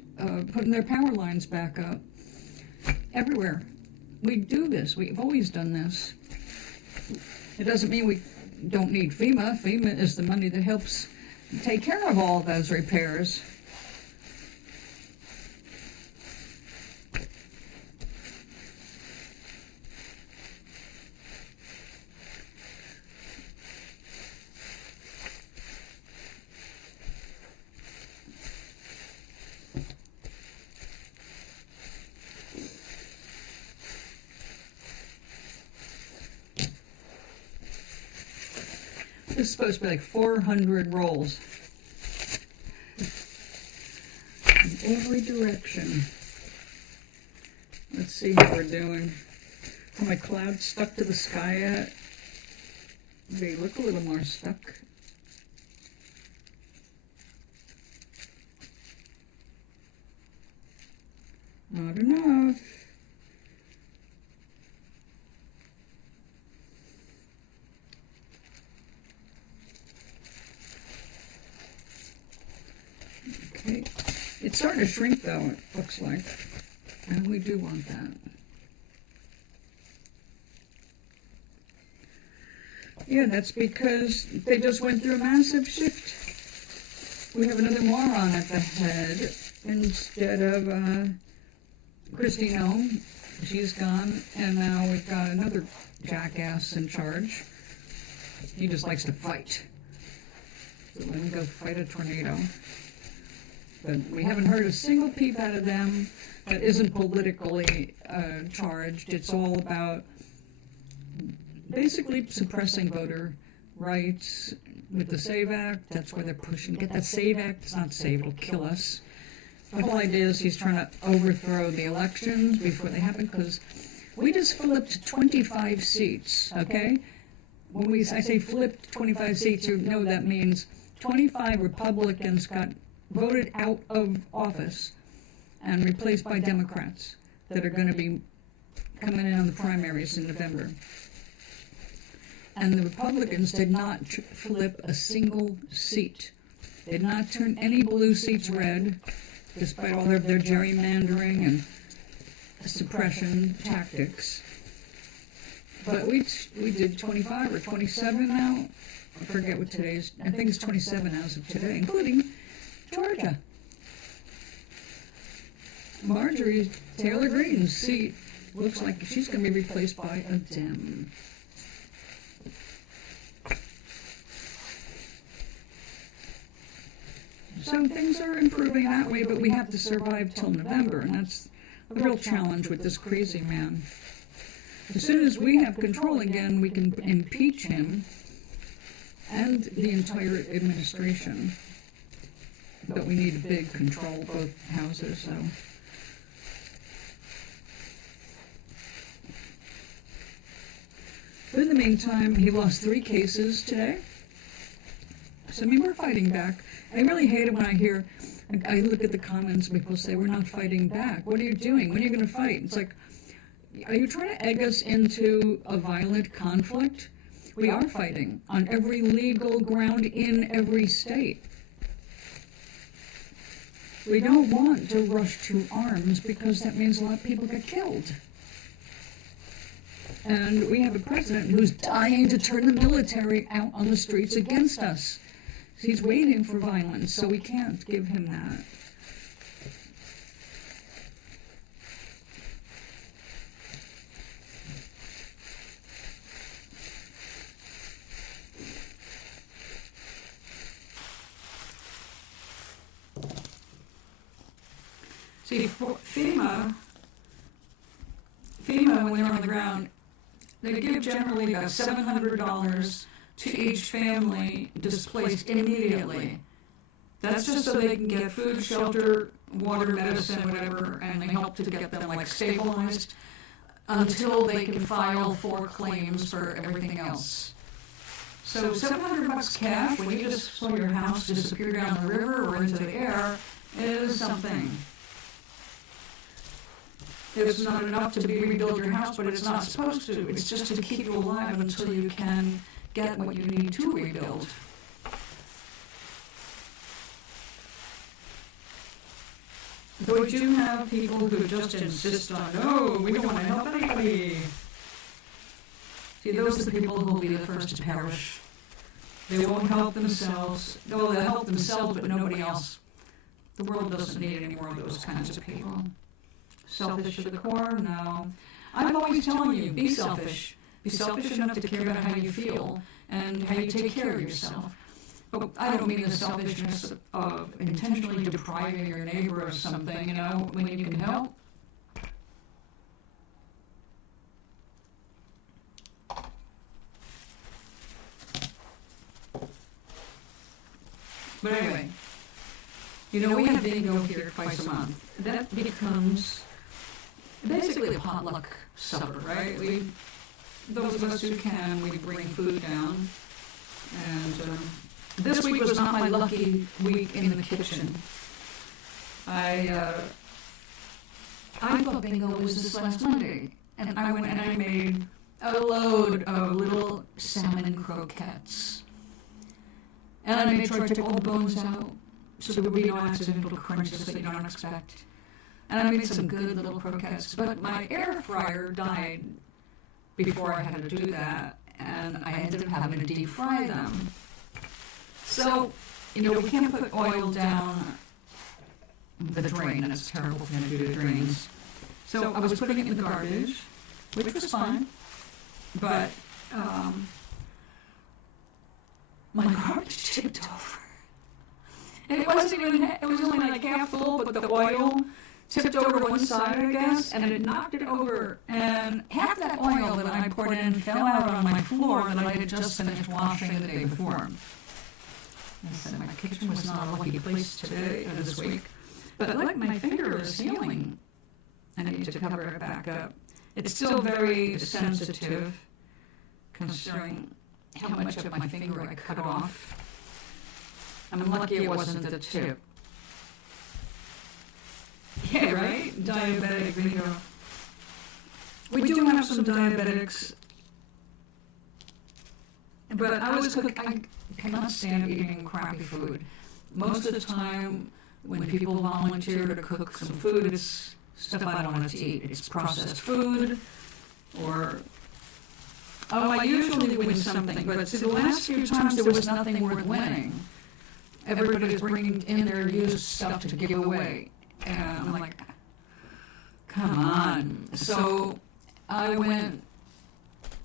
putting their power lines back up. Everywhere. we do this. We've always done this. It doesn't mean we don't need FEMA. FEMA is the money that helps take care of all those repairs. This is supposed to be like 400 rolls in every direction. Let's see how we're doing. Are my clouds stuck to the sky yet? They look a little more stuck. Not enough. Okay, it's starting to shrink though, it looks like, and we do want that. Yeah, that's because they just went through a massive shift. We have another moron at the head instead of Christine Ohm. She's gone, and now we've got another jackass in charge. He just likes to fight. So let him go fight a tornado. But we haven't heard a single peep out of them that isn't politically charged. It's all about basically suppressing voter rights with the SAVE Act. That's where they're pushing. Get that SAVE Act. It's not SAVE. It'll kill us. The whole idea is he's trying to overthrow the elections before they happen, because we just flipped 25 seats, okay? When I say flipped 25 seats, you know that means 25 Republicans got voted out of office and replaced by Democrats that are going to be coming in on the primaries in November. And the Republicans did not flip a single seat. They did not turn any blue seats red, despite all their gerrymandering and suppression tactics. But we did 25 or 27 now. I forget what today's, I think it's 27 as of today, including Georgia. Marjorie Taylor Greene's seat looks like she's going to be replaced by a Dem. So things are improving that way, but we have to survive till November, and that's a real challenge with this crazy man. As soon as we have control again, we can impeach him and the entire administration. But we need a big control, both houses, so. But in the meantime, he lost 3 cases today. So, I mean, we're fighting back. I really hate it when I look at the comments, people say, we're not fighting back. What are you doing? When are you going to fight? It's like, are you trying to egg us into a violent conflict? We are fighting on every legal ground in every state. We don't want to rush to arms because that means a lot of people get killed. And we have a president who's dying to turn the military out on the streets against us. He's waiting for violence, so we can't give him that. See, FEMA, when they're on the ground, they give generally about $700 to each family displaced immediately. That's just so they can get food, shelter, water, medicine, whatever, and they help to get them like stabilized until they can file for claims for everything else. So $700 cash when you just saw your house disappear down the river or into the air is something. It's not enough to rebuild your house, but it's not supposed to. It's just to keep you alive until you can get what you need to rebuild. But we do have people who just insist on, no, we don't want to help anybody. See, those are the people who will be the first to perish. They won't help themselves. No, they'll help themselves, but nobody else. The world doesn't need any more of those kinds of people. Selfish to the core? No. I'm always telling you, be selfish. Be selfish enough to care about how you feel and how you take care of yourself. But I don't mean the selfishness of intentionally depriving your neighbor of something, when you can help. But anyway, we have bingo here twice a month. That becomes basically a potluck supper, right? Those of us who can, we bring food down. And this week was not my lucky week in the kitchen. I thought bingo was this last Monday, and I went and I made a load of little salmon croquettes. And I made sure I took all the bones out, so there would be no accidental crunches that you don't expect. And I made some good little croquettes, but my air fryer died before I had to do that, and I ended up having to deep fry them. So, we can't put oil down the drain, and it's a terrible thing to do to drains. So I was putting it in the garbage, which was fine, but my garbage tipped over. And it was only like half full, but the oil tipped over one side, I guess, and it knocked it over. And half that oil that I poured in fell out on my floor that I had just finished washing the day before. I said my kitchen was not a lucky place this week. But like my finger is healing. I need to cover it back up. It's still very sensitive, considering how much of my finger I cut off. I'm lucky it wasn't the tip. Yeah, right? Diabetic bingo. We do have some diabetics, but I cannot stand eating crappy food. Most of the time, when people volunteer to cook some food, it's stuff I don't want to eat. It's processed food, or I usually win something, but see, the last few times there was nothing worth winning. Everybody was bringing in their used stuff to give away. And I'm like, come on. So I went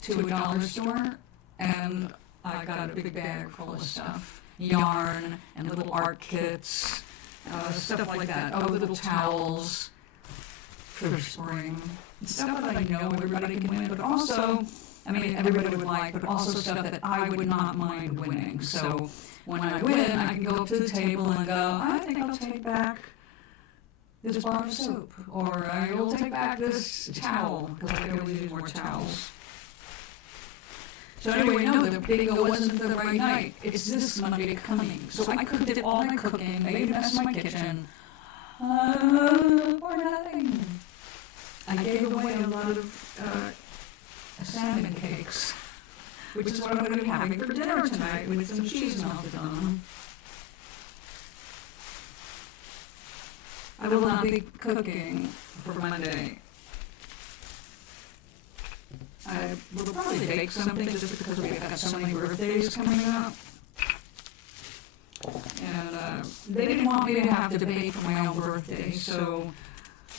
to a dollar store and I got a big bag full of stuff. Yarn and little art kits, stuff like that. Oh, little towels for spring. Stuff that I know everybody can win, but also, everybody would like, but also stuff that I would not mind winning. So when I win, I can go up to the table and go, I think I'll take back this bar of soap, or I will take back this towel, because I could always use more towels. So anyway, no, the bingo wasn't the right night. It's this Monday coming. So I did all my cooking, made a mess in my kitchen, for nothing. I gave away a lot of salmon cakes, which is what I'm going to be having for dinner tonight with some cheese melted on them. I will not be cooking for Monday. I will probably bake something just because we've got so many birthdays coming up. And they didn't want me to have to bake for my own birthday, so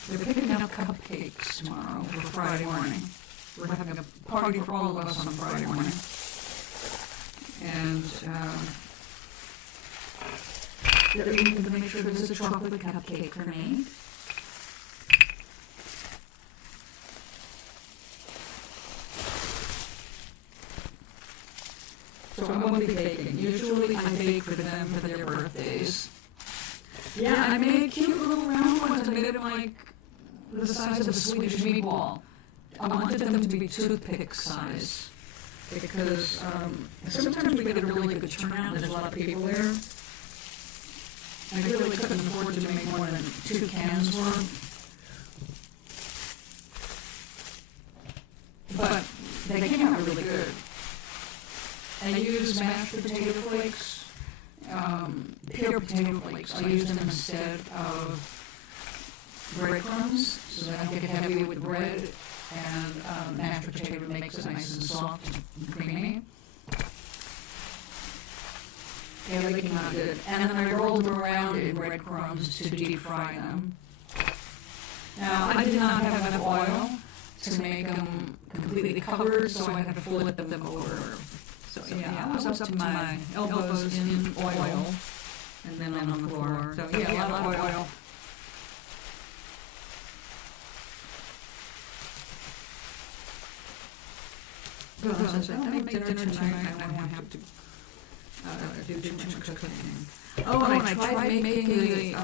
they're picking up cupcakes tomorrow for Friday morning. We're having a party for all of us on Friday morning. And we need to make sure there's a chocolate cupcake for me. So I won't be baking. Usually I bake for them for their birthdays. Yeah, I made cute little round ones. I made them like the size of a Swedish meatball. I wanted them to be toothpick size because sometimes we get a really good turnout. There's a lot of people there. I really couldn't afford to make more than 2 cans worth. But they came out really good. I use mashed potato flakes, pure potato flakes. I use them instead of breadcrumbs so that I don't get heavy with bread, and mashed potato makes it nice and soft and creamy. Yeah, they came out good. And then I rolled them around in breadcrumbs to deep fry them. Now, I did not have enough oil to make them completely covered, so I had to flip them over. So yeah, I was up to my elbows in oil, and then on the floor. So yeah, a lot of oil. Because I don't make dinner tonight, I don't have to do too much cooking. Oh, and I tried making the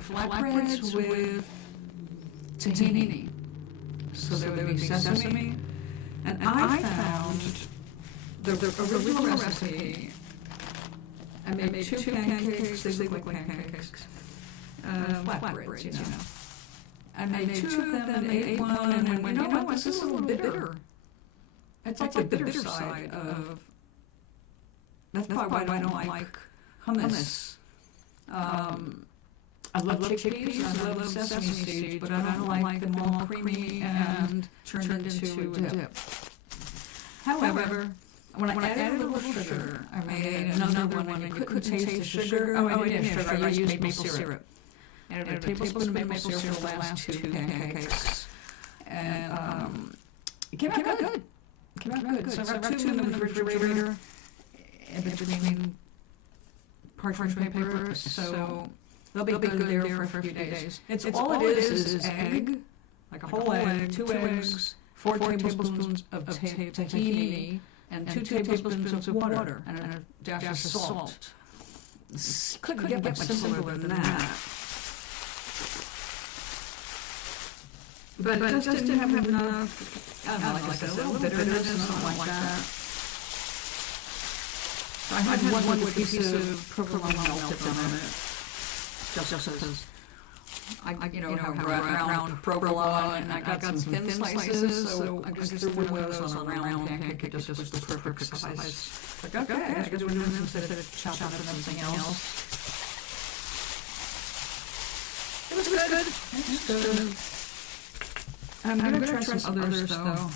flatbreads with tahini. So there would be sesame. And I found the original recipe. I made 2 pancakes, they look like pancakes. Flatbreads, you know. I made 2 of them and ate one, and went, you know what, this is a little bitter. It's like the bitter side of, that's probably why I don't like hummus. I love chickpeas, I love sesame seeds, but I don't like them all creamy and turned into a dip. However, when I added a little sugar, I made another one, and you couldn't taste the sugar. Oh, I didn't have sugar, I used maple syrup. And a tablespoon of maple syrup for the last 2 pancakes. And it came out good. It came out good. So I wrapped 2 of them in the refrigerator in between parchment paper, so they'll be good there for a few days. It's all it is egg, like a whole egg, 2 eggs, 4 tablespoons of tahini, and 2 tablespoons of water, and a dash of salt. Couldn't get much simpler than that. But it just didn't have enough, I don't know, like I said, a little bitterness or something like that. So I had one with a piece of provolone melted on it, just because I have round provolone, and I got some thin slices, so I just threw one of those on a round pancake. It just was the perfect size. Like, okay, I guess we're doing this instead of chopping up something else. It was good. It was good. I'm going to try some others, though.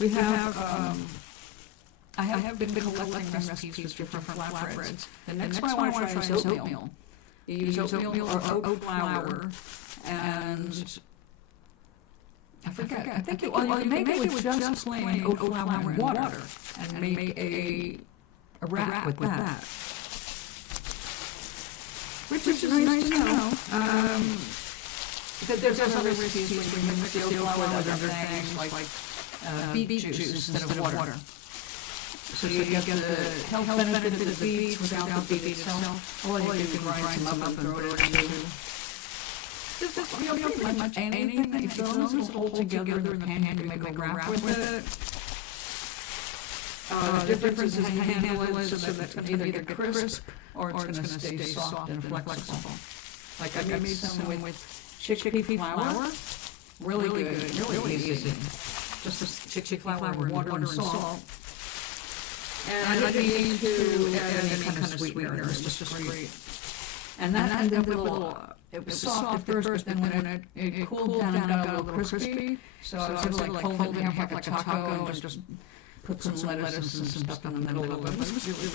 We have, I have been collecting recipes for different flatbreads. The next one I want to try is oatmeal. You use oatmeal or oat flour, and I forget. I think you can make it with just plain oat flour and water, and make a wrap with that. Which is nice to know. There's other recipes where you mix the oat flour with other things, like beet juice instead of water. So you get the health benefit of the beets without the beet itself. Or you can grind some up and throw it into. Pretty much anything that you throw is hold together in the pan, you can make a wrap with it. The difference is how you handle it so that it's going to either get crisp or it's going to stay soft and flexible. Like I made some with chickpea flour. Really good, really easy. Just chickpea flour and water and salt. And I didn't need to add any kind of sweetener. It was just great. And that ended up with a little, it was soft at first, but then when it cooled down and got a little crispy, so I was able to like fold it in half like a taco and just put some lettuce and some stuff in the middle of it. It was really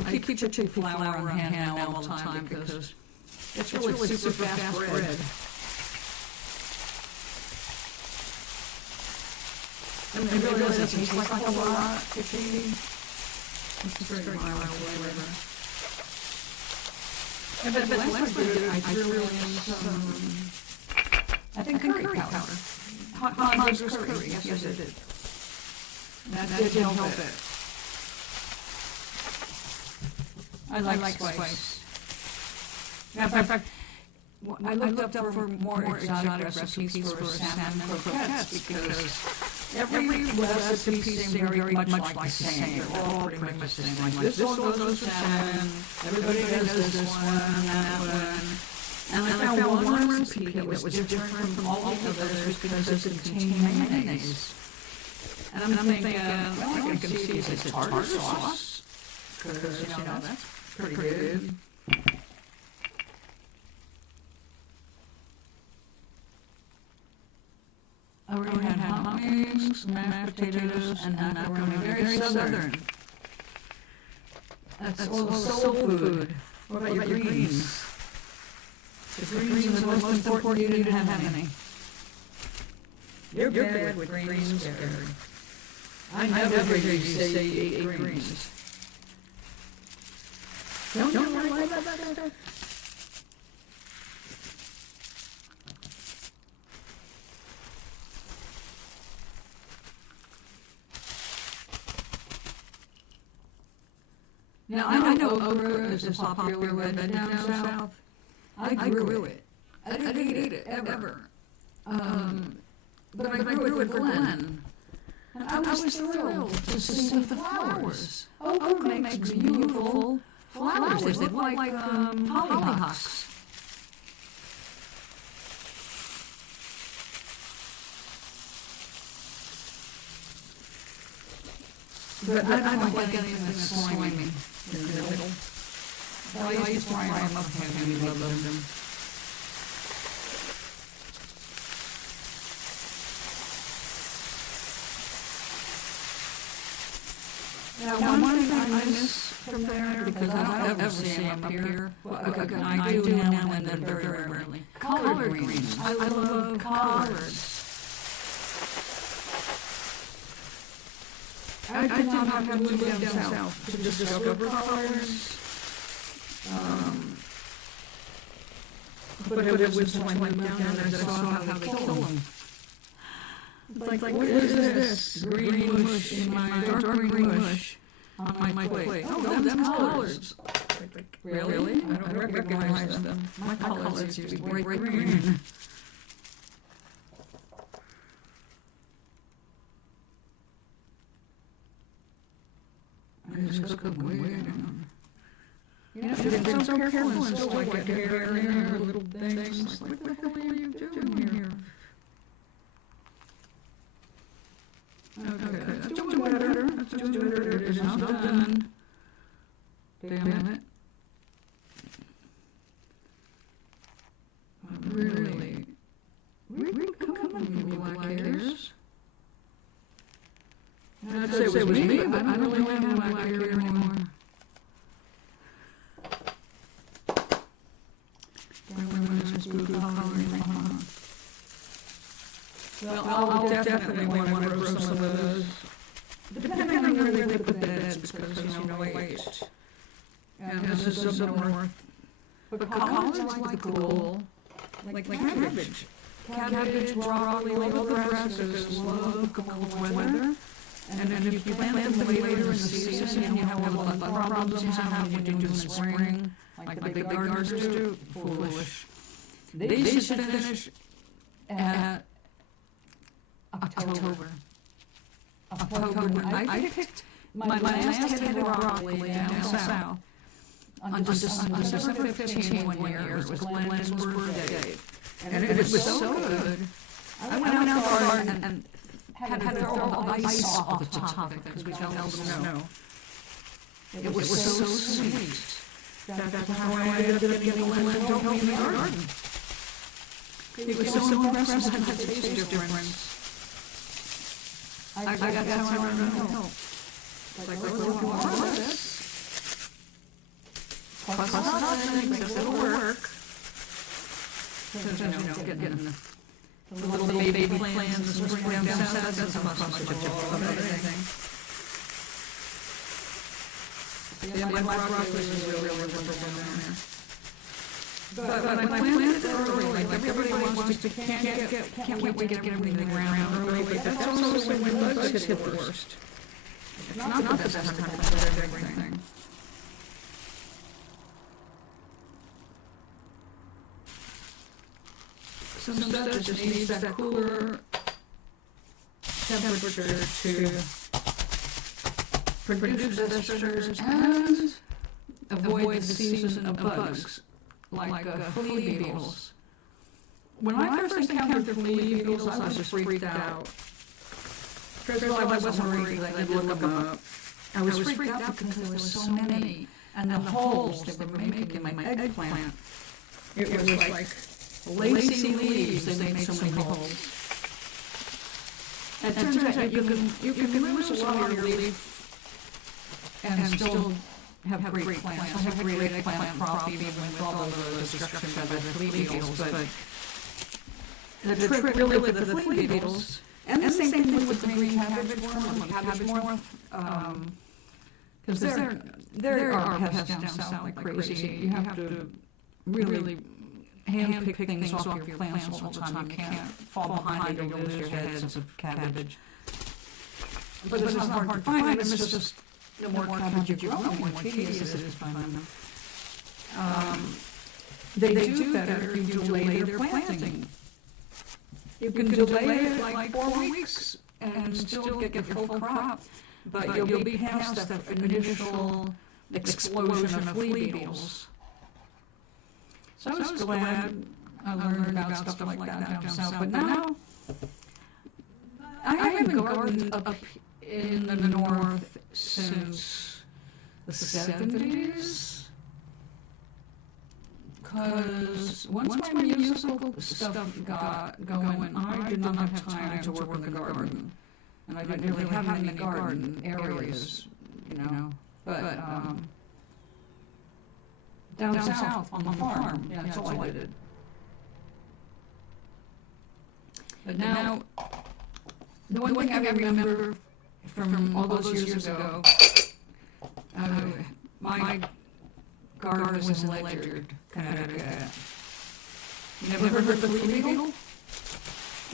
good. I keep chickpea flour on hand now all the time because it's really super fast bread. And it really doesn't taste like a lot, chickpea. It's very mild flavor. And but last week I threw in some, I think curry powder. Hot curry, yes I did. That did help it. I like spice. Now, in fact, I looked up for more exotic recipes for salmon croquettes because every recipe seems very much like the same. They're all pretty much the same. Like this one goes for salmon, everybody does this one and that one. And I found one recipe that was different from all the others because it contained mayonnaise. And I'm thinking, well, I can see it's a tartar sauce because, that's pretty good. I already had hot wings, mashed potatoes, and macaroni. Very southern. That's all soul food. What about your greens? The greens are the most important. You didn't have any. You're bad with greens, Gary. I never hear you say you ate greens. Don't you like that stuff? Now, I know okra is a popular red down south. I grew it. I didn't eat it ever. But I grew it for Glenn. And I was thrilled to see the flowers. Okra makes beautiful flowers. They look like hollyhocks. But I don't like anything that's slimy in the middle. I used to fry them up and we loved them. Now, one thing I miss from there, because I don't ever see them up here, I do now and then very rarely, collard greens. I love collards. I did not have to move down south to discover collards. But it was when I went down there that I saw how they kill them. It's like, what is this? Green mush in my dark green mush on my plate. Oh, that's collards. Really? I don't recognize them. My collards used to be bright green. I just couldn't wait. You know, they've been so careful and still get hair in there, little things. Like, what the hell are you doing here? Okay, that's doing better. That's doing better. It is not done. Damn it. Really coming from you, black hairs. I'd say it was me, but I don't really have black hair anymore. Well, I'll definitely want to roast some of those. Depending on where they put the beds, because, you know, waste. And this is some more. But collards like the cool, like cabbage. Cabbage, broccoli, all the grasses love cold weather. And then if you plant them later in the season, you have all the problems you have when you do in the spring, like the big gardeners do. Foolish. They should finish at October. I picked my last head of broccoli down south on December 15 one year. It was Glenn's birthday. And it was so good. I went out to the garden and had to throw all the ice off the top of it because we felt the snow. It was so sweet. That's how I ended up getting Glenn to help me in the garden. It was so impressive at the taste difference. I got that how I don't know. Like, let's do more of this. Plus nothing, because it'll work. Because, you know, getting the little baby plants and spring down south, that's not much of anything. Yeah, my broccoli is really wonderful down there. But when I planted it early, like everybody wants to, can't wait to get everything in the ground early, but that's also when bugs hit the worst. It's not the best time to plant everything. Some stuff just needs that cooler temperature to produce the sugars and avoid the season of bugs, like flea beetles. When I first encountered the flea beetles, I was just freaked out. First of all, I wasn't worried that I could look them up. I was freaked out because there were so many. And the holes they were making in my eggplant, it was like lacy leaves. They made so many holes. And it turns out you can lose a lot of your leaf and still have great plants. I have a great eggplant crop even with all the destruction by the flea beetles. But the trick really with the flea beetles, and the same thing with the green cabbage worm or cabbage worm, because there are pests down south like crazy. You have to really hand pick things off your plants all the time. You can't fall behind it, you'll lose your heads of cabbage. But it's not hard to find them. It's just the more cabbage you grow, the more tedious it is finding them. They do better if you delay their planting. You can delay it like 4 weeks and still get your full crop, but you'll be past that initial explosion of flea beetles. So I was glad I learned about stuff like that down south, but now I haven't gardened up in the north since the 70s. Because once my musical stuff got going, I did not have time to work in the garden. And I didn't really have many garden areas, you know. But down south on the farm, yeah, that's all I did. But now, the one thing I remember from all those years ago, my garden was in Ledyard, Connecticut. You never heard of the flea beetle?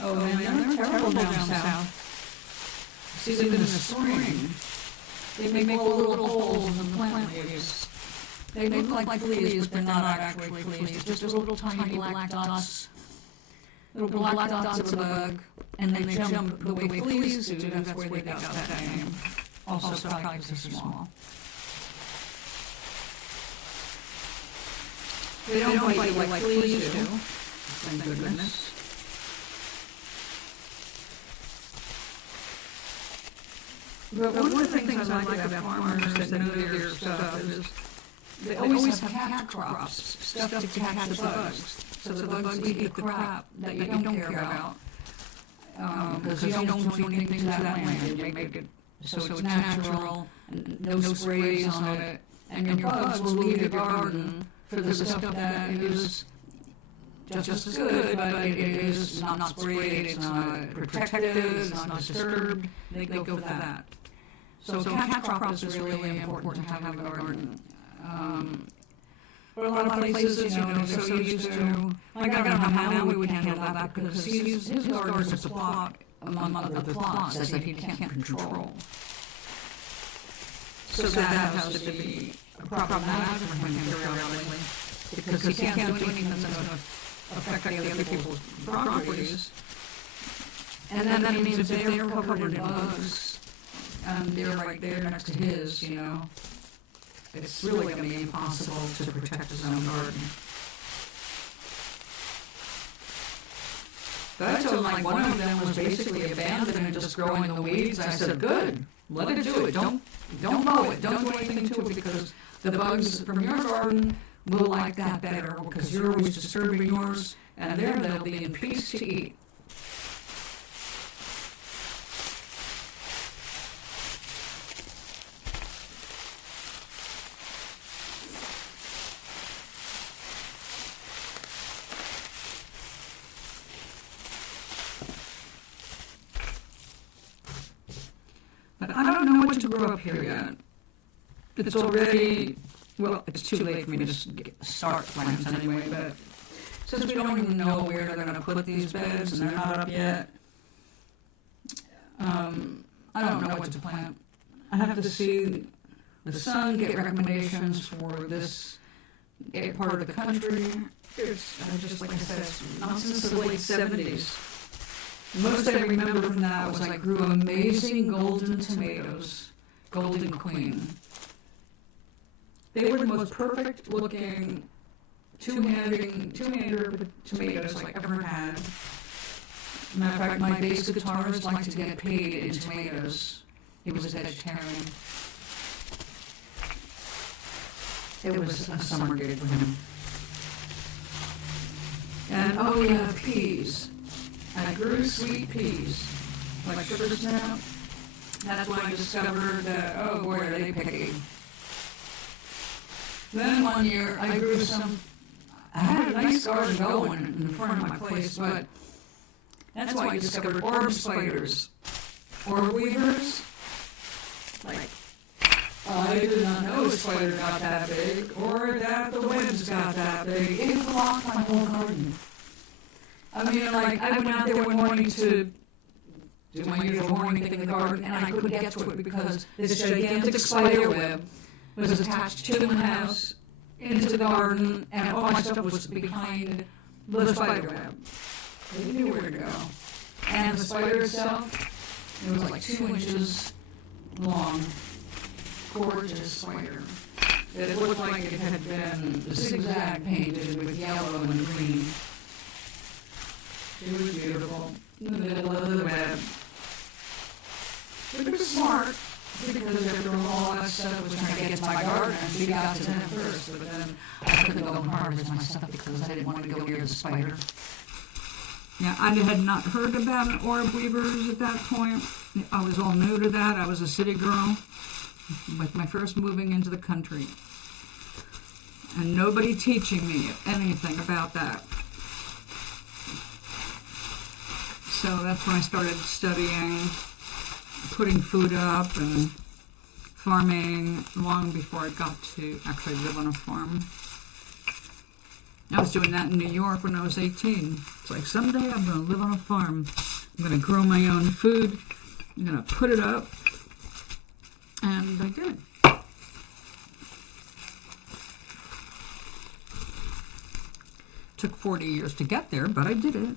Oh man, they're terrible down south. See them in the spring. They make little holes in the plant leaves. They look like fleas, but they're not actually fleas. Just little tiny black dots. Little black dots of a bug. And they jump the way fleas do. That's where they got that name. Also probably because they're small. They don't bite you like fleas do. Thank goodness. But one of the things I like about farmers that know their stuff is they always have catch crops, stuff to catch the bugs. So the bugs eat the crap that you don't care about. Because you don't do anything to that land. You make it so it's natural, and no sprays on it. And your bugs will leave your garden for the stuff that is just as good, but it is not sprayed, it's not protected, it's not disturbed. They go for that. So catch crop is really important to have in a garden. But a lot of places, you know, they're so used to, I don't know how we would handle that because his garden is a plot among other plots that he can't control. So that has to be problematic for him periodically because he can't do anything that's going to affect the other people's properties. And that means if they're covered in bugs and they're right there next to his, you know, it's really going to be impossible to protect his own garden. But I told him, like, one of them was basically abandoned and just growing the weeds. I said, good, let it do it. Don't mow it. Don't do anything to it because the bugs from your garden will like that better because you're always disturbing yours, and there they'll be in peace to eat. But I don't know what to grow up here yet. It's already, well, it's too late for me to start plants anyway, but since we don't even know where they're going to put these beds and they're not up yet, I don't know what to plant. I have to see the sun, get recommendations for this part of the country. It's just like I said, not since the late 70s. Most I remember from that was I grew amazing golden tomatoes, Golden Queen. They were the most perfect looking two-hander tomatoes I ever had. Matter of fact, my bass guitarist liked to get paid in tomatoes. He was a vegetarian. It was a summer gig for him. And oh yeah, peas. I grew sweet peas, like sugar snap. That's when I discovered that, oh boy, are they picky. Then one year I grew some, I had a nice garden going in front of my place, but that's why I discovered orb spiders. Orb weavers. Like, I did not know a spider got that big, or that the webs got that big. It blocked my whole garden. I mean, like, I went out there one morning to do my usual morning thing in the garden, and I couldn't get to it because this gigantic spider web was attached to the house, into the garden, and all my stuff was behind the spider web. I didn't know where to go. And the spider itself, it was like 2 inches long. Gorgeous spider. It looked like it had been zigzag painted with yellow and green. It was beautiful in the middle of the web. It was smart because after all that stuff was trying to get to my garden, and she got to them first. But then I couldn't go and harvest my stuff because I didn't want to go near the spider. Yeah, I had not heard about orb weavers at that point. I was all new to that. I was a city girl with my first moving into the country. And nobody teaching me anything about that. So that's when I started studying, putting food up and farming long before I got to actually live on a farm. I was doing that in New York when I was 18. It's like, someday I'm going to live on a farm. I'm going to grow my own food. I'm going to put it up. And I did. Took 40 years to get there, but I did it.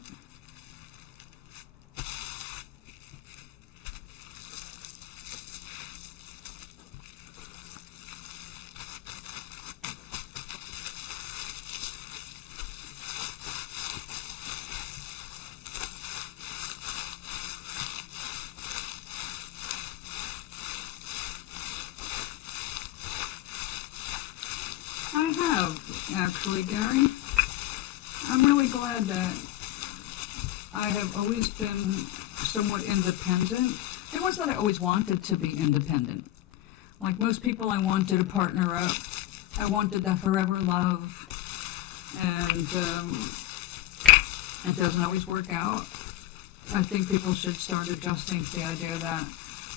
I have, actually, Gary. I'm really glad that I have always been somewhat independent. It wasn't that I always wanted to be independent. Like most people, I wanted to partner up. I wanted that forever love. And it doesn't always work out. I think people should start adjusting to the idea that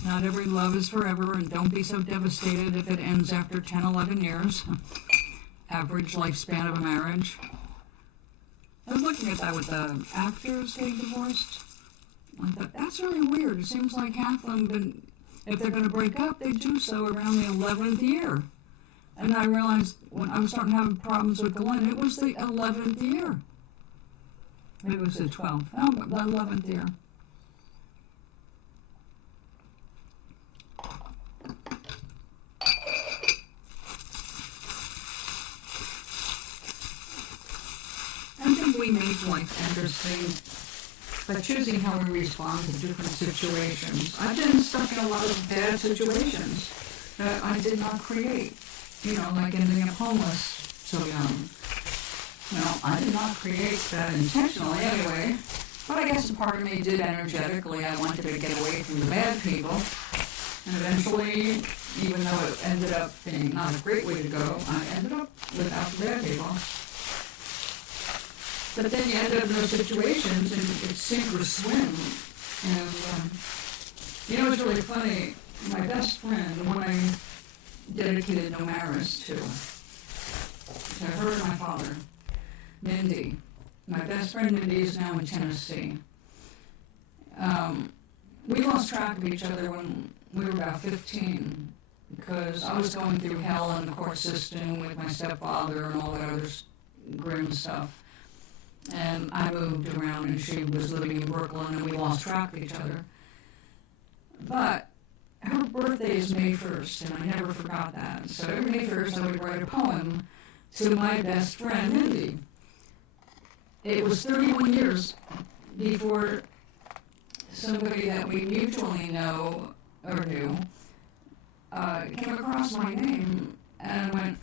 not every love is forever, and don't be so devastated if it ends after 10, 11 years. Average lifespan of a marriage. I was looking at that with the actors getting divorced. I thought, that's really weird. It seems like half of them, if they're going to break up, they do so around the 11th year. And I realized when I was starting to have problems with Glenn, it was the 11th year. Maybe it was the 12th. Oh, but the 11th year. I think we make life interesting by choosing how we respond to different situations. I've been stuck in a lot of bad situations that I did not create. You know, like ending up homeless so young. Well, I did not create that intentionally anyway, but I guess a part of me did energetically. I wanted to get away from the bad people, and eventually, even though it ended up being not a great way to go, I ended up without the bad people. But then you end up in those situations, and it's sink or swim. And, you know, it's really funny. My best friend, the one I dedicated No Maris to her and my father, Mindy. My best friend Mindy is now in Tennessee. We lost track of each other when we were about 15 because I was going through hell in the court system with my stepfather and all that other grim stuff. And I moved around and she was living in Brooklyn and we lost track of each other. But her birthday is May 1st and I never forgot that. So every May 1st I would write a poem to my best friend Mindy. It was 31 years before somebody that we mutually know or knew came across my name and went,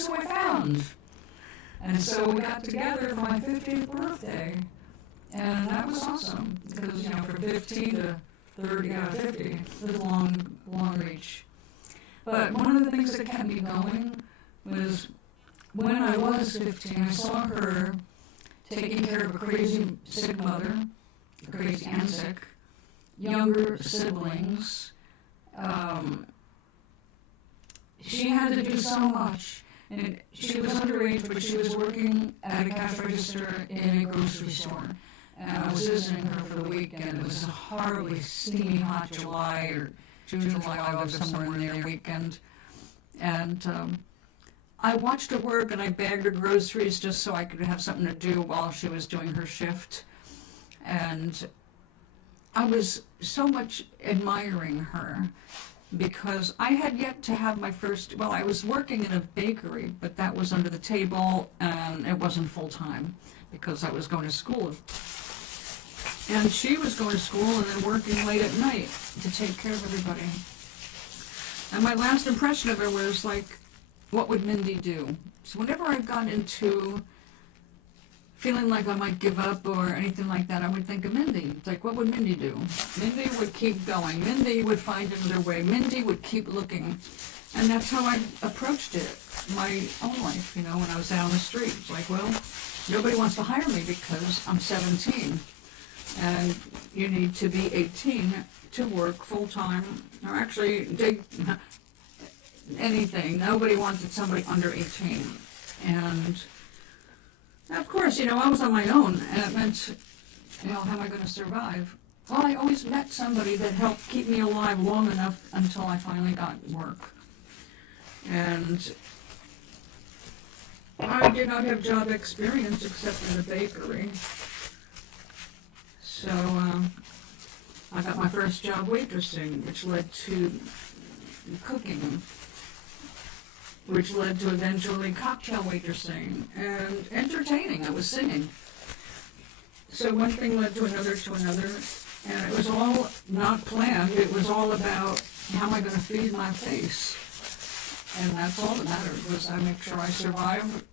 guess who I found? And so we got together for my 50th birthday. And that was awesome. Because, you know, from 15 to 30, 50, it was a long reach. But one of the things that kept me going was when I was 15, I saw her taking care of a crazy sick mother, crazy and sick, younger siblings. She had to do so much. And she was underage, but she was working at a cash register in a grocery store. And I was visiting her for the weekend. It was a horribly steamy hot July or June, July, August, somewhere in there weekend. And I watched her work and I bagged her groceries just so I could have something to do while she was doing her shift. And I was so much admiring her because I had yet to have my first, well, I was working in a bakery, but that was under the table and it wasn't full time because I was going to school. And she was going to school and then working late at night to take care of everybody. And my last impression of her was like, what would Mindy do? So whenever I got into feeling like I might give up or anything like that, I would think of Mindy. It's like, what would Mindy do? Mindy would keep going. Mindy would find another way. Mindy would keep looking. And that's how I approached it, my own life, you know, when I was out on the street. It's like, well, nobody wants to hire me because I'm 17. And you need to be 18 to work full-time, or actually anything. Nobody wanted somebody under 18. And of course, you know, I was on my own, and it meant, you know, how am I going to survive? Well, I always met somebody that helped keep me alive long enough until I finally got work. And I did not have job experience except in the bakery. So I got my first job waitressing, which led to cooking, which led to eventually cocktail waitressing and entertaining. I was singing. So one thing led to another, and it was all not planned. It was all about how am I going to feed my face. And that's all that mattered, was I make sure I survive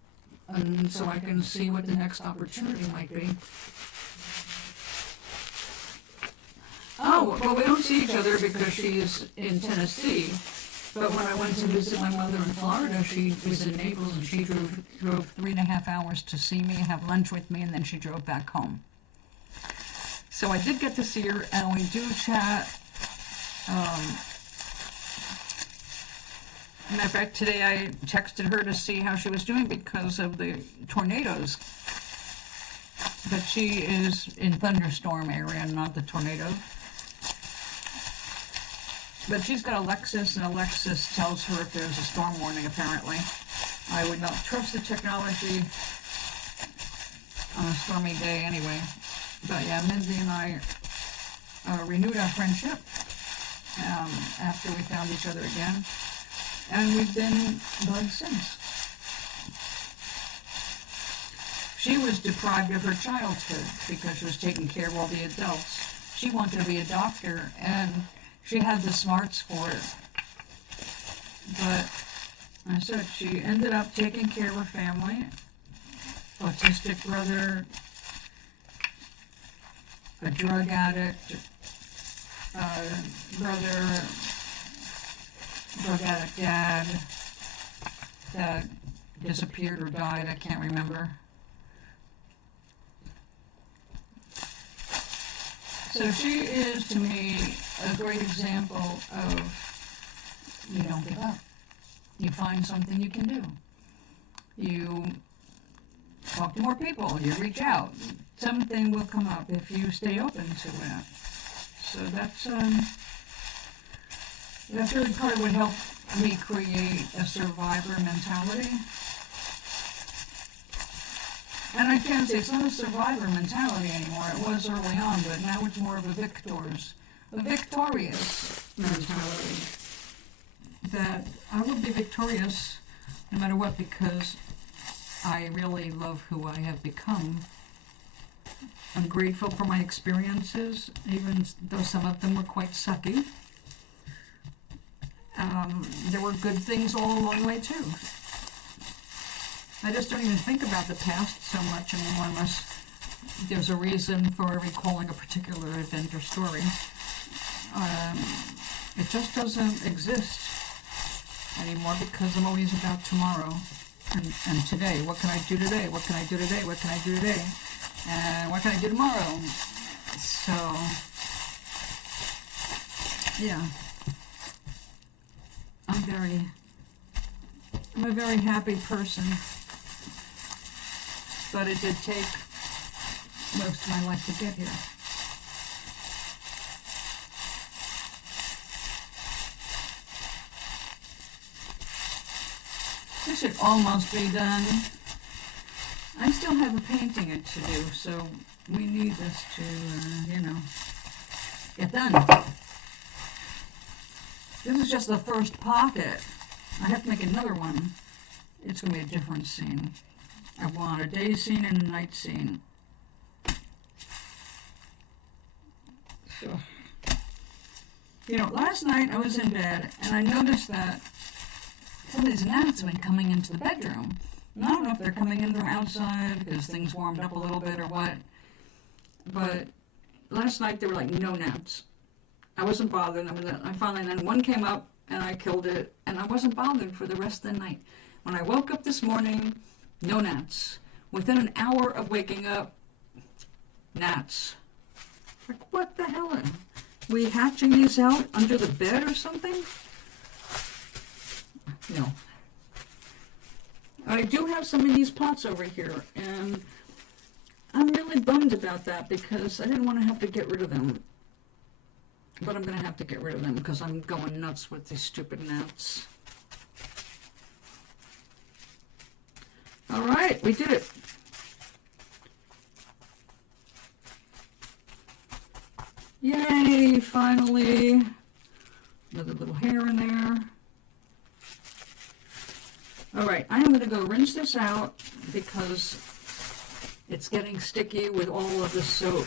and so I can see what the next opportunity might be. Oh, well, we don't see each other because she's in Tennessee. But when I went to visit my mother in Florida, she was in Naples, and she drove 3.5 hours to see me and have lunch with me, and then she drove back home. So I did get to see her, and we do chat. Matter of fact, today I texted her to see how she was doing because of the tornadoes. But she is in thunderstorm area, not the tornado. But she's got Alexis, and Alexis tells her if there's a storm warning, apparently. I would not trust the technology on a stormy day anyway. But yeah, Mindy and I renewed our friendship after we found each other again. And we've been buds since. She was deprived of her childhood because she was taking care of all the adults. She wanted to be a doctor, and she had the smarts for it. But I said she ended up taking care of her family. Autistic brother, a drug addict, brother, drug addict dad that disappeared or died, I can't remember. So she is, to me, a great example of you don't give up. You find something you can do. You talk to more people. You reach out. Something will come up if you stay open to it. So that's really part of what helped me create a survivor mentality. And I can't say it's not a survivor mentality anymore. It was early on, but now it's more of a victorious mentality. That I will be victorious no matter what, because I really love who I have become. I'm grateful for my experiences, even though some of them were quite sucky. There were good things all along the way too. I just don't even think about the past so much anymore unless there's a reason for recalling a particular event or story. It just doesn't exist anymore because I'm always about tomorrow and today. What can I do today? What can I do today? What can I do today? And what can I do tomorrow? So, yeah. I'm a very happy person, but it did take most of my life to get here. This should almost be done. I still have a painting to do, so we need this to, get done. This is just the first pocket. I have to make another one. It's going to be a different scene. I want a day scene and a night scene. So, last night I was in bed and I noticed that somebody's gnats have been coming into the bedroom. And I don't know if they're coming in from outside because things warmed up a little bit or what. But last night there were like no gnats. I wasn't bothered. Then one came up and I killed it, and I wasn't bothered for the rest of the night. When I woke up this morning, no gnats. Within an hour of waking up, gnats. Like, what the hell? Are we hatching these out under the bed or something? No. I do have some of these pots over here, and I'm really bummed about that because I didn't want to have to get rid of them. But I'm going to have to get rid of them because I'm going nuts with these stupid gnats. All right, we did it. Yay, finally. Another little hair in there. All right, I am going to go rinse this out because it's getting sticky with all of the soap.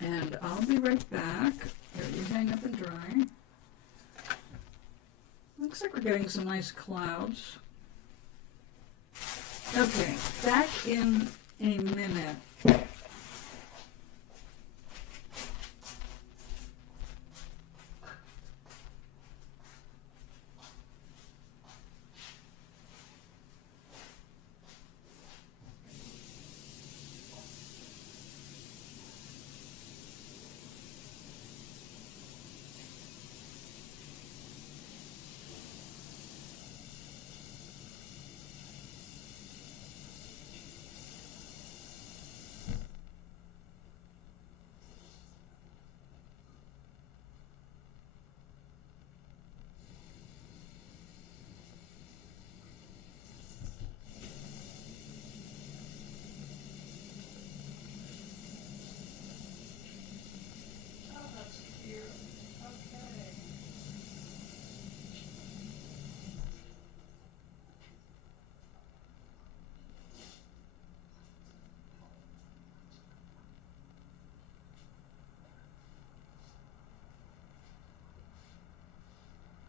And I'll be right back. Here, you hang up and dry. Looks like we're getting some nice clouds. Okay, back in a minute.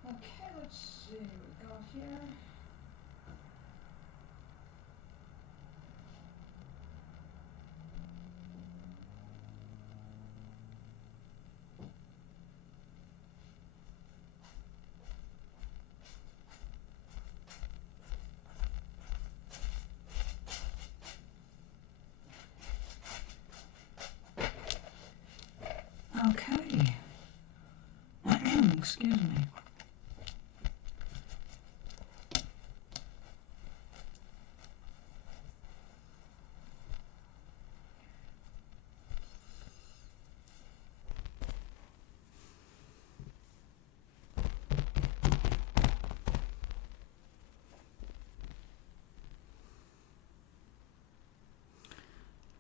Okay, let's see, we got here. Okay. Excuse me.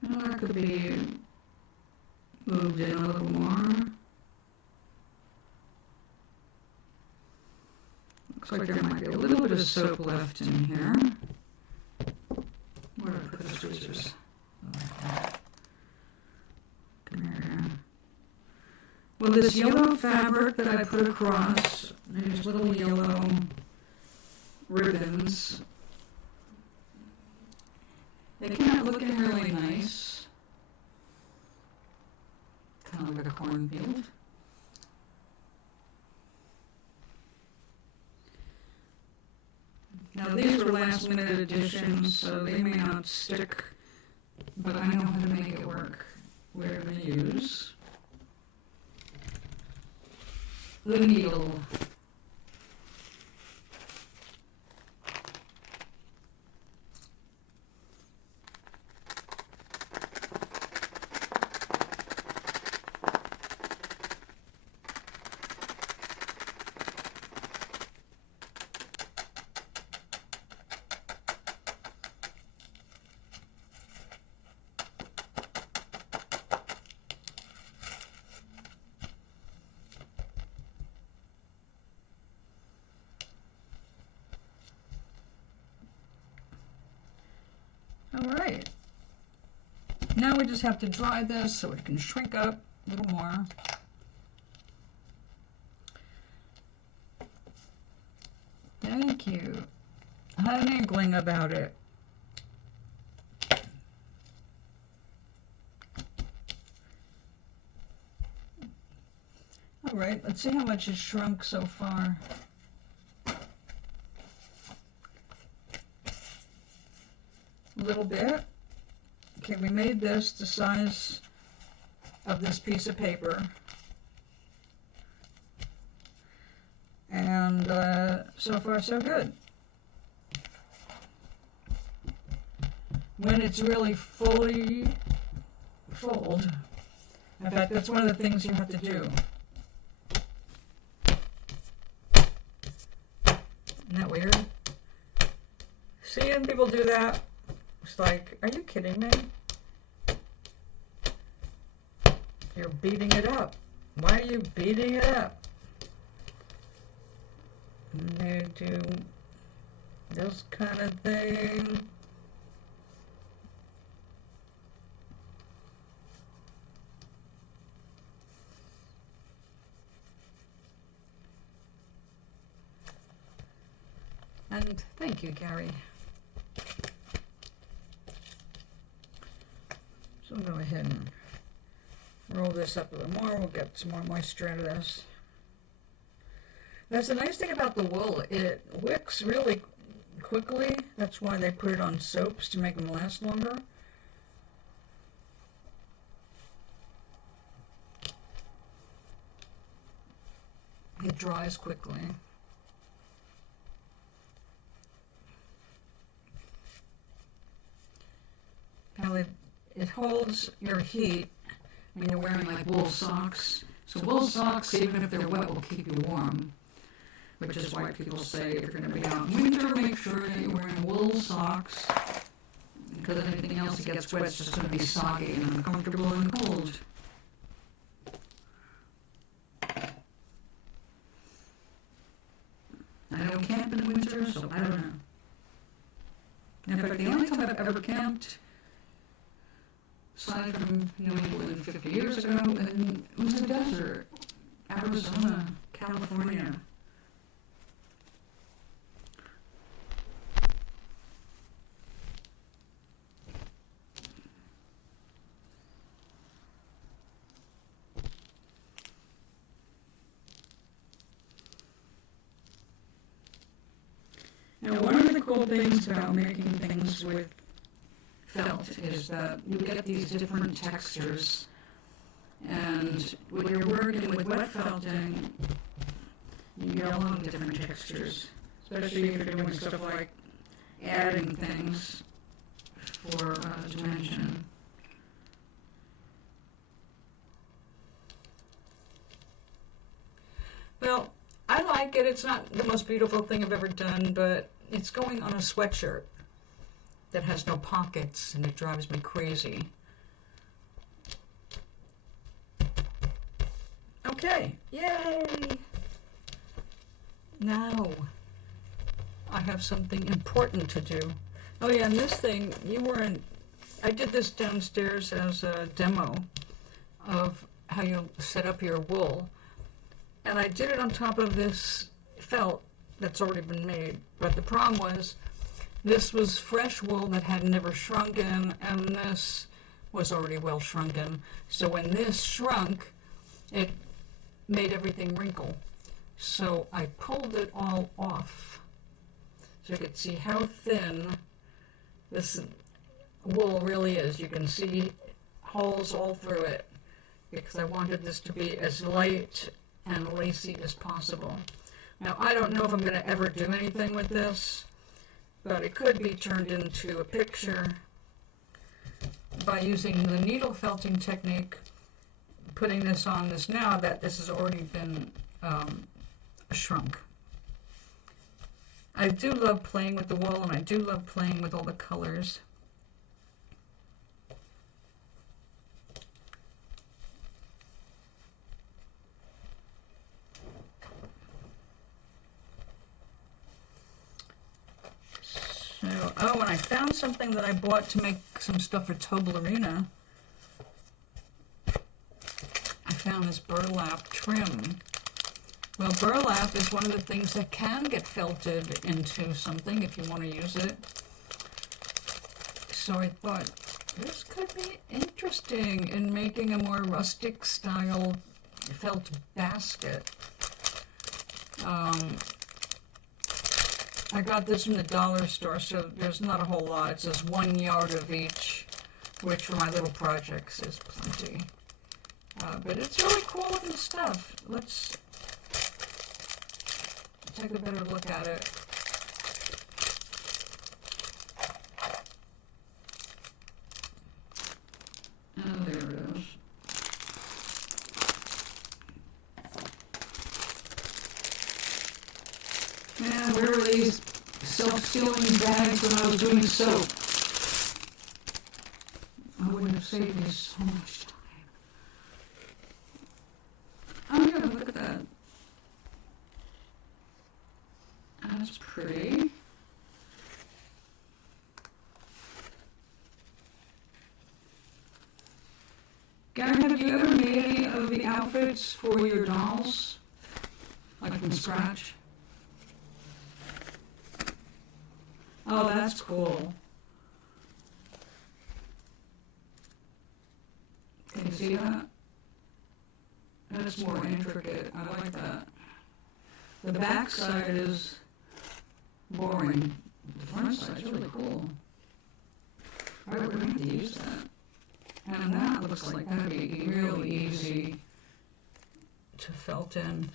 That could be moved in a little more. Looks like there might be a little bit of soap left in here. Where do I put the tweezers? Come here. Well, this yellow fabric that I put across, there's little yellow ribbons. They came out looking really nice. Kind of like a cornfield. Now these were last minute additions, so they may not stick, but I know how to make it work. We're going to use the needle. All right, now we just have to dry this so it can shrink up a little more. Thank you. I had an inkling about it. All right, let's see how much it's shrunk so far. A little bit. Okay, we made this the size of this piece of paper. And so far so good. When it's really fully fold, in fact, that's one of the things you have to do. Isn't that weird? Seeing people do that, it's like, are you kidding me? You're beating it up. Why are you beating it up? And they do this kind of thing. And thank you, Gary. So we'll go ahead and roll this up a little more. We'll get some more moisture out of this. That's the nice thing about the wool. It wicks really quickly. That's why they put it on soaps, to make them last longer. It dries quickly. Now it holds your heat when you're wearing like wool socks. So wool socks, even if they're wet, will keep you warm. Which is why people say if you're going to be out in winter, make sure that you're wearing wool socks. Because if anything else that gets wet, it's just going to be soggy and uncomfortable and cold. I don't camp in the winter, so I don't know. In fact, the only time I've ever camped, aside from more than 50 years ago, and it was in the desert, Arizona, California. Now, one of the cool things about making things with felt is that you get these different textures, and when you're working with wet felting, you get a lot of different textures, especially if you're doing stuff like adding things for dimension. Well, I like it. It's not the most beautiful thing I've ever done, but it's going on a sweatshirt that has no pockets, and it drives me crazy. Okay, yay! Now, I have something important to do. Oh yeah, and this thing, I did this downstairs as a demo of how you set up your wool. And I did it on top of this felt that's already been made. But the problem was, this was fresh wool that had never shrunken, and this was already well shrunken. So when this shrunk, it made everything wrinkle. So I pulled it all off. So you can see how thin this wool really is. You can see holes all through it, because I wanted this to be as light and lacy as possible. Now, I don't know if I'm going to ever do anything with this, but it could be turned into a picture by using the needle felting technique, putting this on this now that this has already been shrunk. I do love playing with the wool, and I do love playing with all the colors. Oh, and I found something that I bought to make some stuff for Toblerina. I found this burlap trim. Well, burlap is one of the things that can get felted into something if you want to use it. So I thought, this could be interesting in making a more rustic style felt basket. I got this from the dollar store, so there's not a whole lot. It says 1 yard of each, which for my little projects is plenty. But it's really cool looking stuff. Let's take a better look at it. Oh, there it is. Yeah, where were these self-sealing bags when I was doing soap? I wouldn't have saved me so much time. Oh yeah, look at that. That's pretty. Gary, have you ever made any of the outfits for your dolls? Like from scratch? Oh, that's cool. Can you see that? That's more intricate. I like that. The back side is boring. The front side is really cool. I would have to use that. And that looks like that'd be really easy to felt in.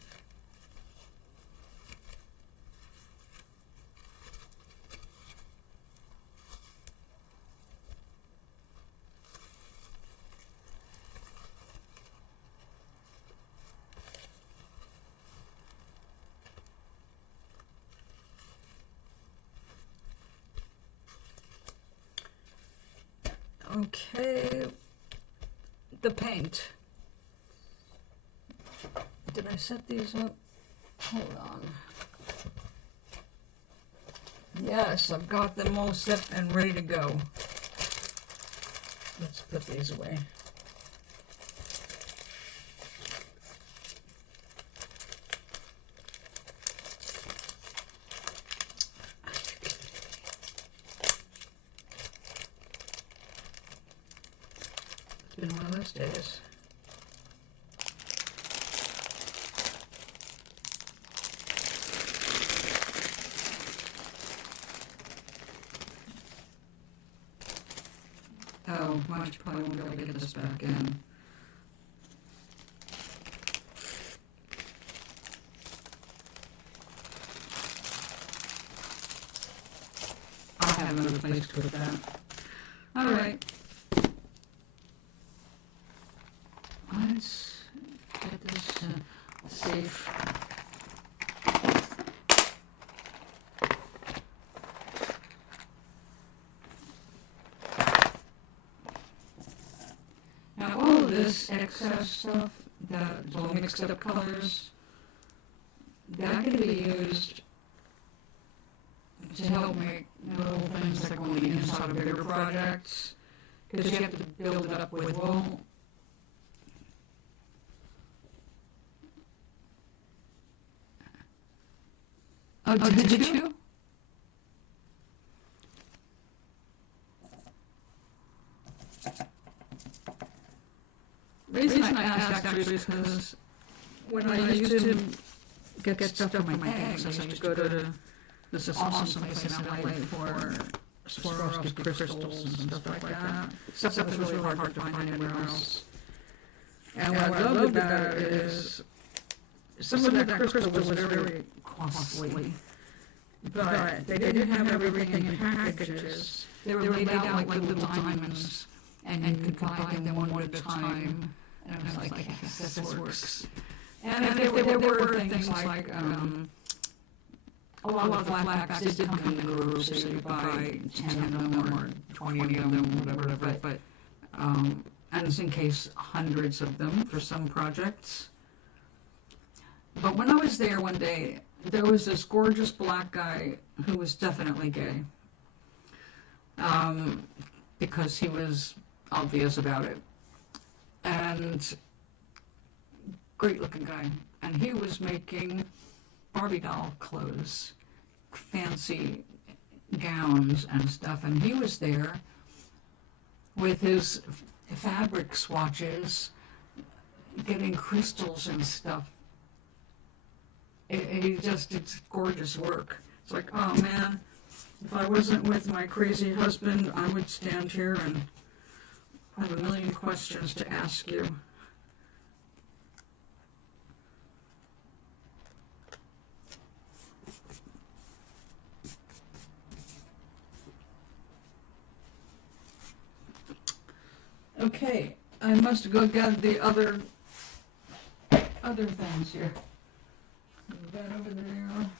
Okay, the paint. Did I set these up? Hold on. Yes, I've got them all set and ready to go. Let's put these away. It's been one of those days. Oh, March probably won't be able to get this back in. I'll have another place to put that. All right. Let's get this safe. Now all of this excess stuff, that's all mixed up colors, that can be used to help make little things like on the inside of bigger projects, because you have to build it up with wool. Oh, did you? The reason I asked actually is because when I used to get stuff for my eggs, I used to go to this awesome place in LA for Swarovski crystals and stuff like that. Stuff that was really hard to find anywhere else. And what I loved about it is some of that crystal was very costly, but they didn't have everything in packages. They were laid out like little diamonds, and you could buy them one at a time. And I was like, yes, this works. And there were things like a lot of the flatbacks did come in groups, so you buy 10 of them or 20 of them, whatever. But and it's in case hundreds of them for some projects. But when I was there one day, there was this gorgeous black guy who was definitely gay, because he was obvious about it, and great looking guy, and he was making Barbie doll clothes, fancy gowns and stuff, and he was there with his fabric swatches, getting crystals and stuff. It's gorgeous work. It's like, oh man, if I wasn't with my crazy husband, I would stand here and have a million questions to ask you. Okay, I must go get the other things here. Move that over there.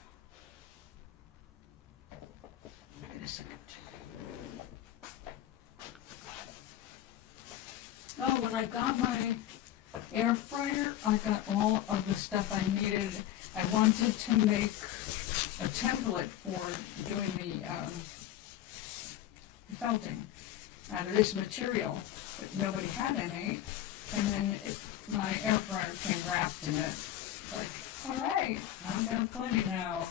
Wait a second. Oh, when I got my air fryer, I got all of the stuff I needed. I wanted to make a template for doing the felting out of this material, but nobody had any. And then my air fryer came wrapped in it. Like, all right, I'm gonna clean it now.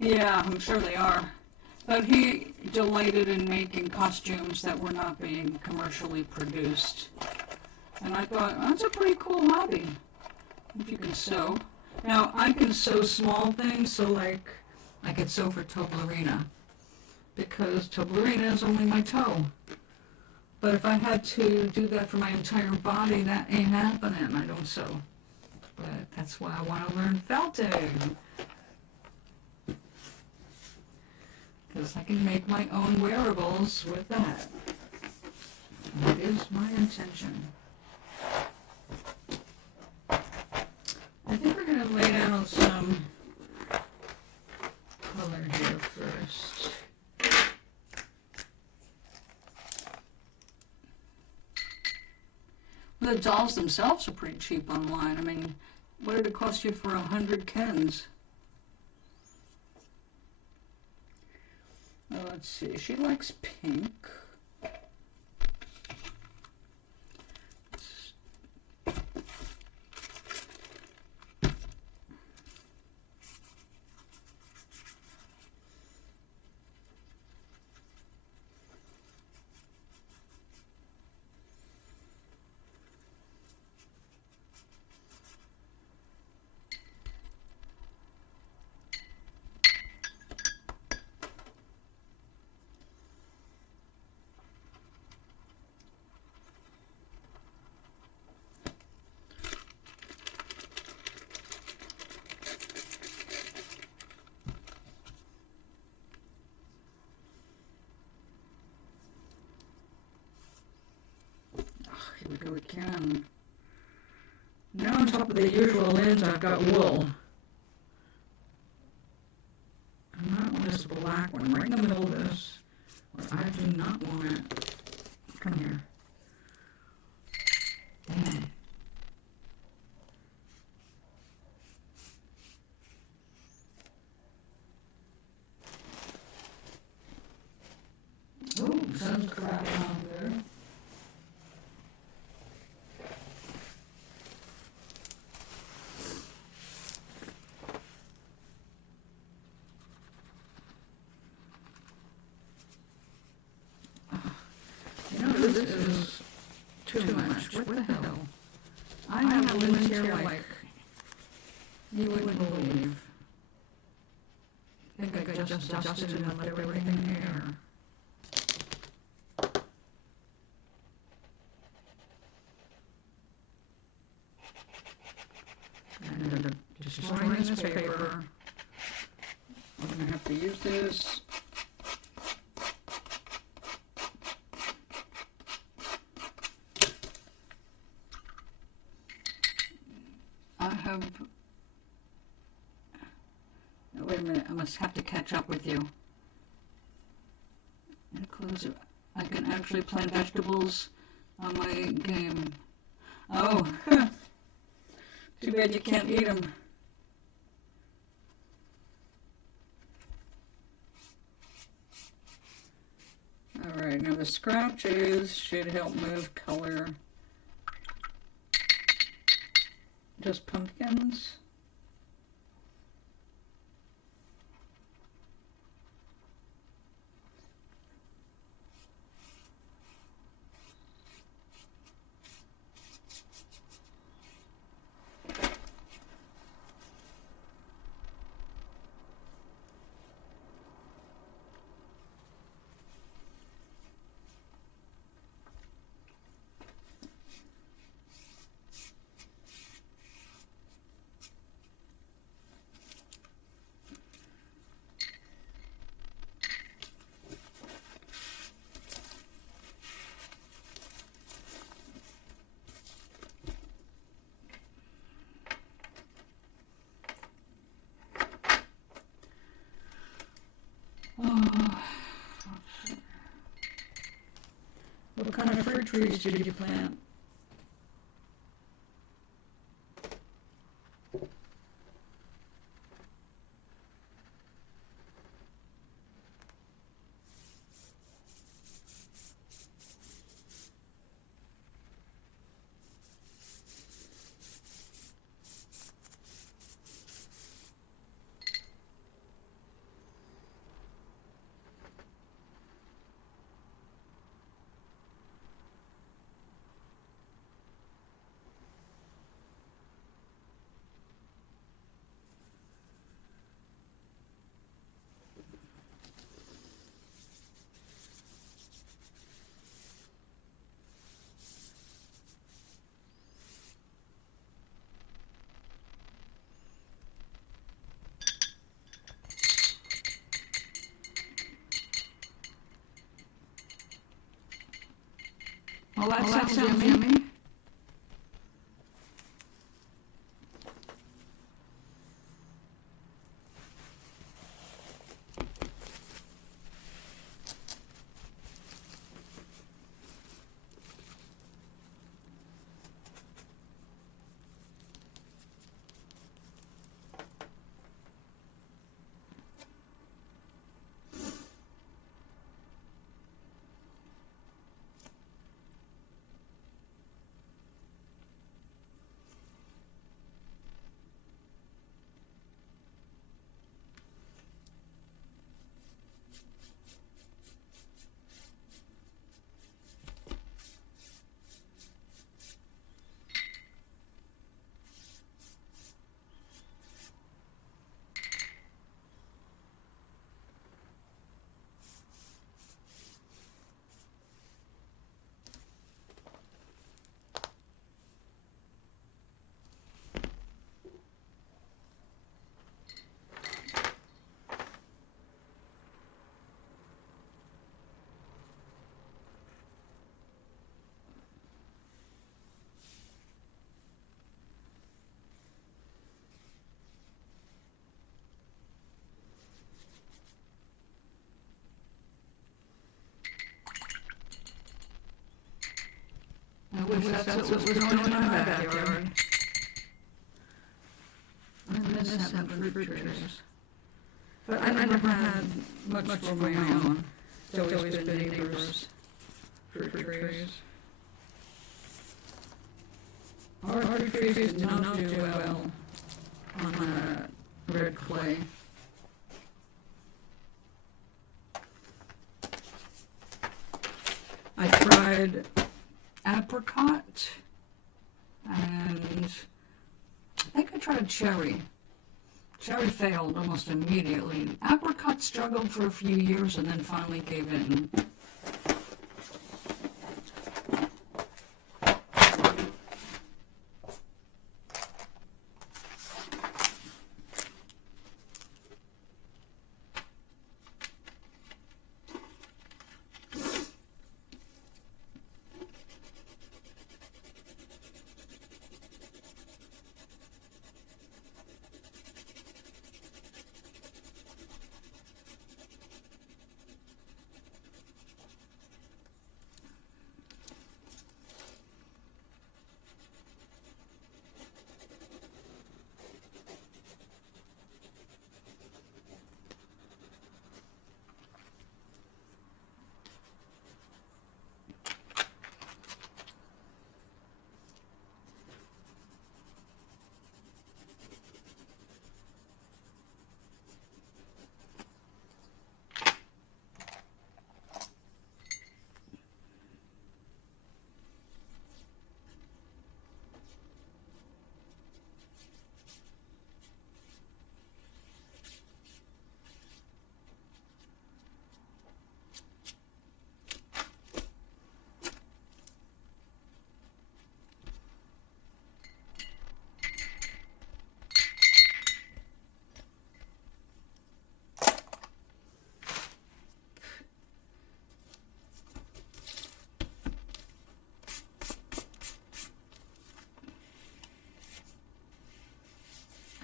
Yeah, I'm sure they are. But he delighted in making costumes that were not being commercially produced. And I thought, that's a pretty cool hobby, if you can sew. Now, I can sew small things, so like, I could sew for Toblerina, because Toblerina is only my toe. But if I had to do that for my entire body, that ain't happening. I don't sew. But that's why I want to learn felting. Because I can make my own wearables with that. That is my intention. I think we're going to lay down some color here first. Well, the dolls themselves are pretty cheap online. I mean, what did it cost you for 100 Kens? Let's see, she likes pink. Here we go again. Now on top of the usual ends, I've got wool. And that one is a black one, right in the middle of this. Where I do not want it. Come here. too much. What the hell? I have limbs here like you wouldn't believe. I think I just dusted and left everything here. I'm going to destroy this paper. I'm going to have to use this. I have... Oh, wait a minute, I must have to catch up with you. Close it. I can actually plant vegetables on my game. Oh, too bad you can't eat them. Alright, now the scratches should help move color. Just pumpkins. Oh. What kind of fruit trees did you plant? Well, that sounds yummy. I wish that's what was going on in my backyard. I miss having fruit trees. But I never had much for my own. It's always been neighbors' fruit trees. Our fruit trees did not do well on red clay. I tried apricot, and I think I tried cherry. Cherry failed almost immediately. Apricot struggled for a few years and then finally gave in.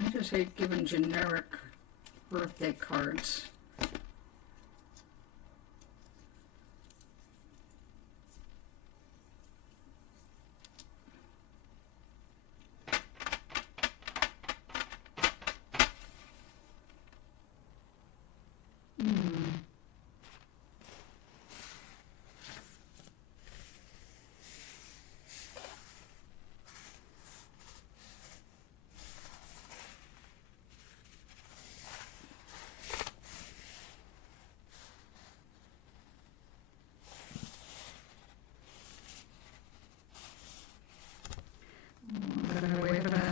I just hate giving generic birthday cards.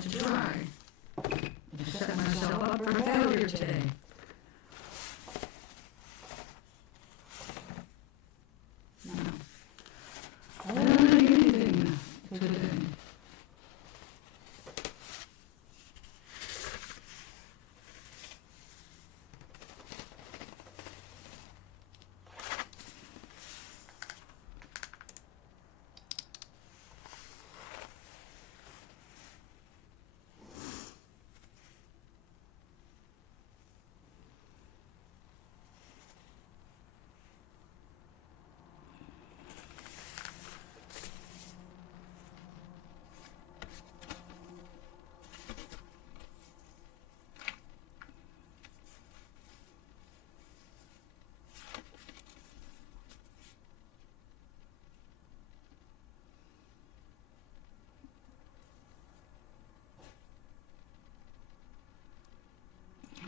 To dry. I set myself up for failure today. No. I don't do anything today.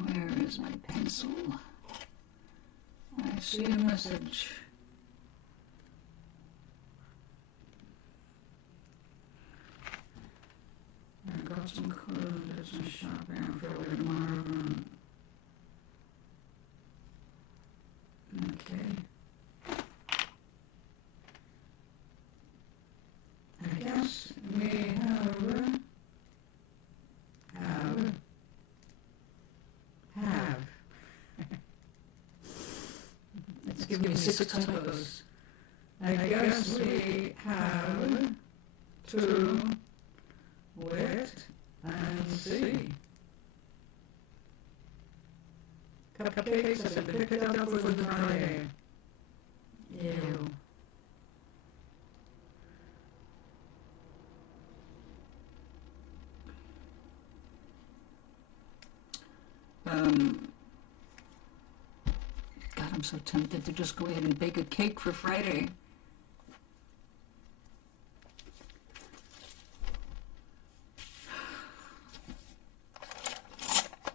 Where is my pencil? I see a message. I got some clothes and shopping for tomorrow. Okay. I guess we have It's giving me 6 typos. I guess we have to wait and see. Cupcakes have been picked up for the Friday. Ew. God, I'm so tempted to just go ahead and bake a cake for Friday.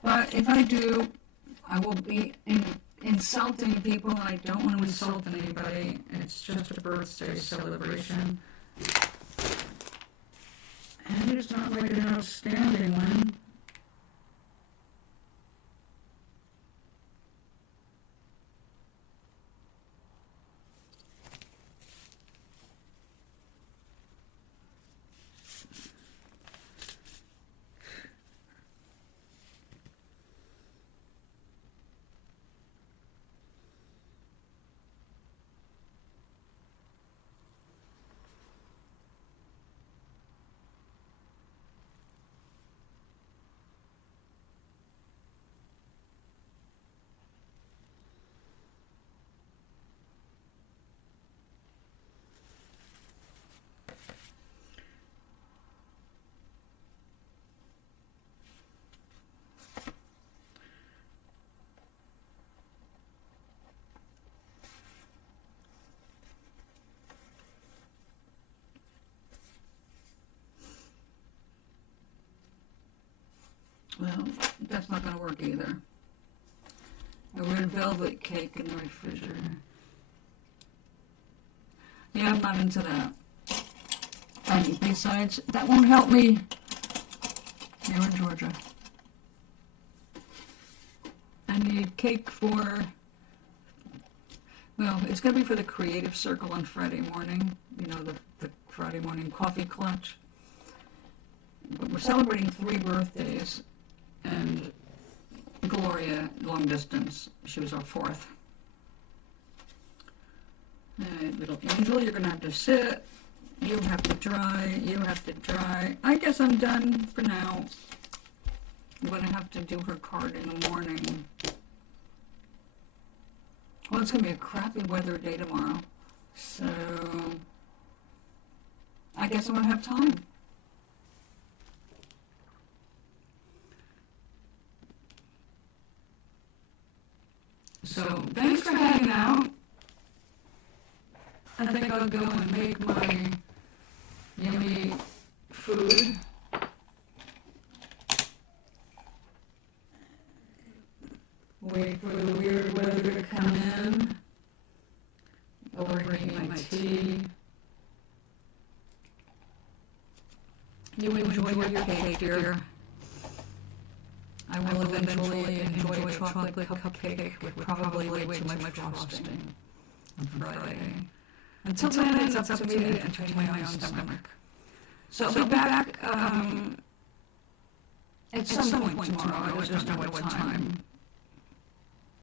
But if I do, I will be insulting people, and I don't want to insult anybody. It's just a birthday celebration. And it's not like an outstanding one. Well, that's not going to work either. A red velvet cake in the refrigerator. Yeah, I'm not into that. And besides, that won't help me here in Georgia. I need cake for, well, it's going to be for the Creative Circle on Friday morning. You know, the Friday morning coffee clutch. But we're celebrating 3 birthdays. And Gloria, long distance, she was our 4th. Alright, little angel, you're going to have to sit. You have to dry. You have to dry. I guess I'm done for now. I'm going to have to do her card in the morning. Well, it's going to be a crappy weather day tomorrow. So, I guess I'm going to have time. So, thanks for hanging out. I think I'll go and make my yummy food. Wait for the weird weather to come in. Overheat my tea. You enjoy your cake, dear. I will eventually enjoy a chocolate cupcake with probably way too much frosting on Friday. Until then, it's up to me to entertain my own stomach. So I'll be back at some point tomorrow. I just don't know what time.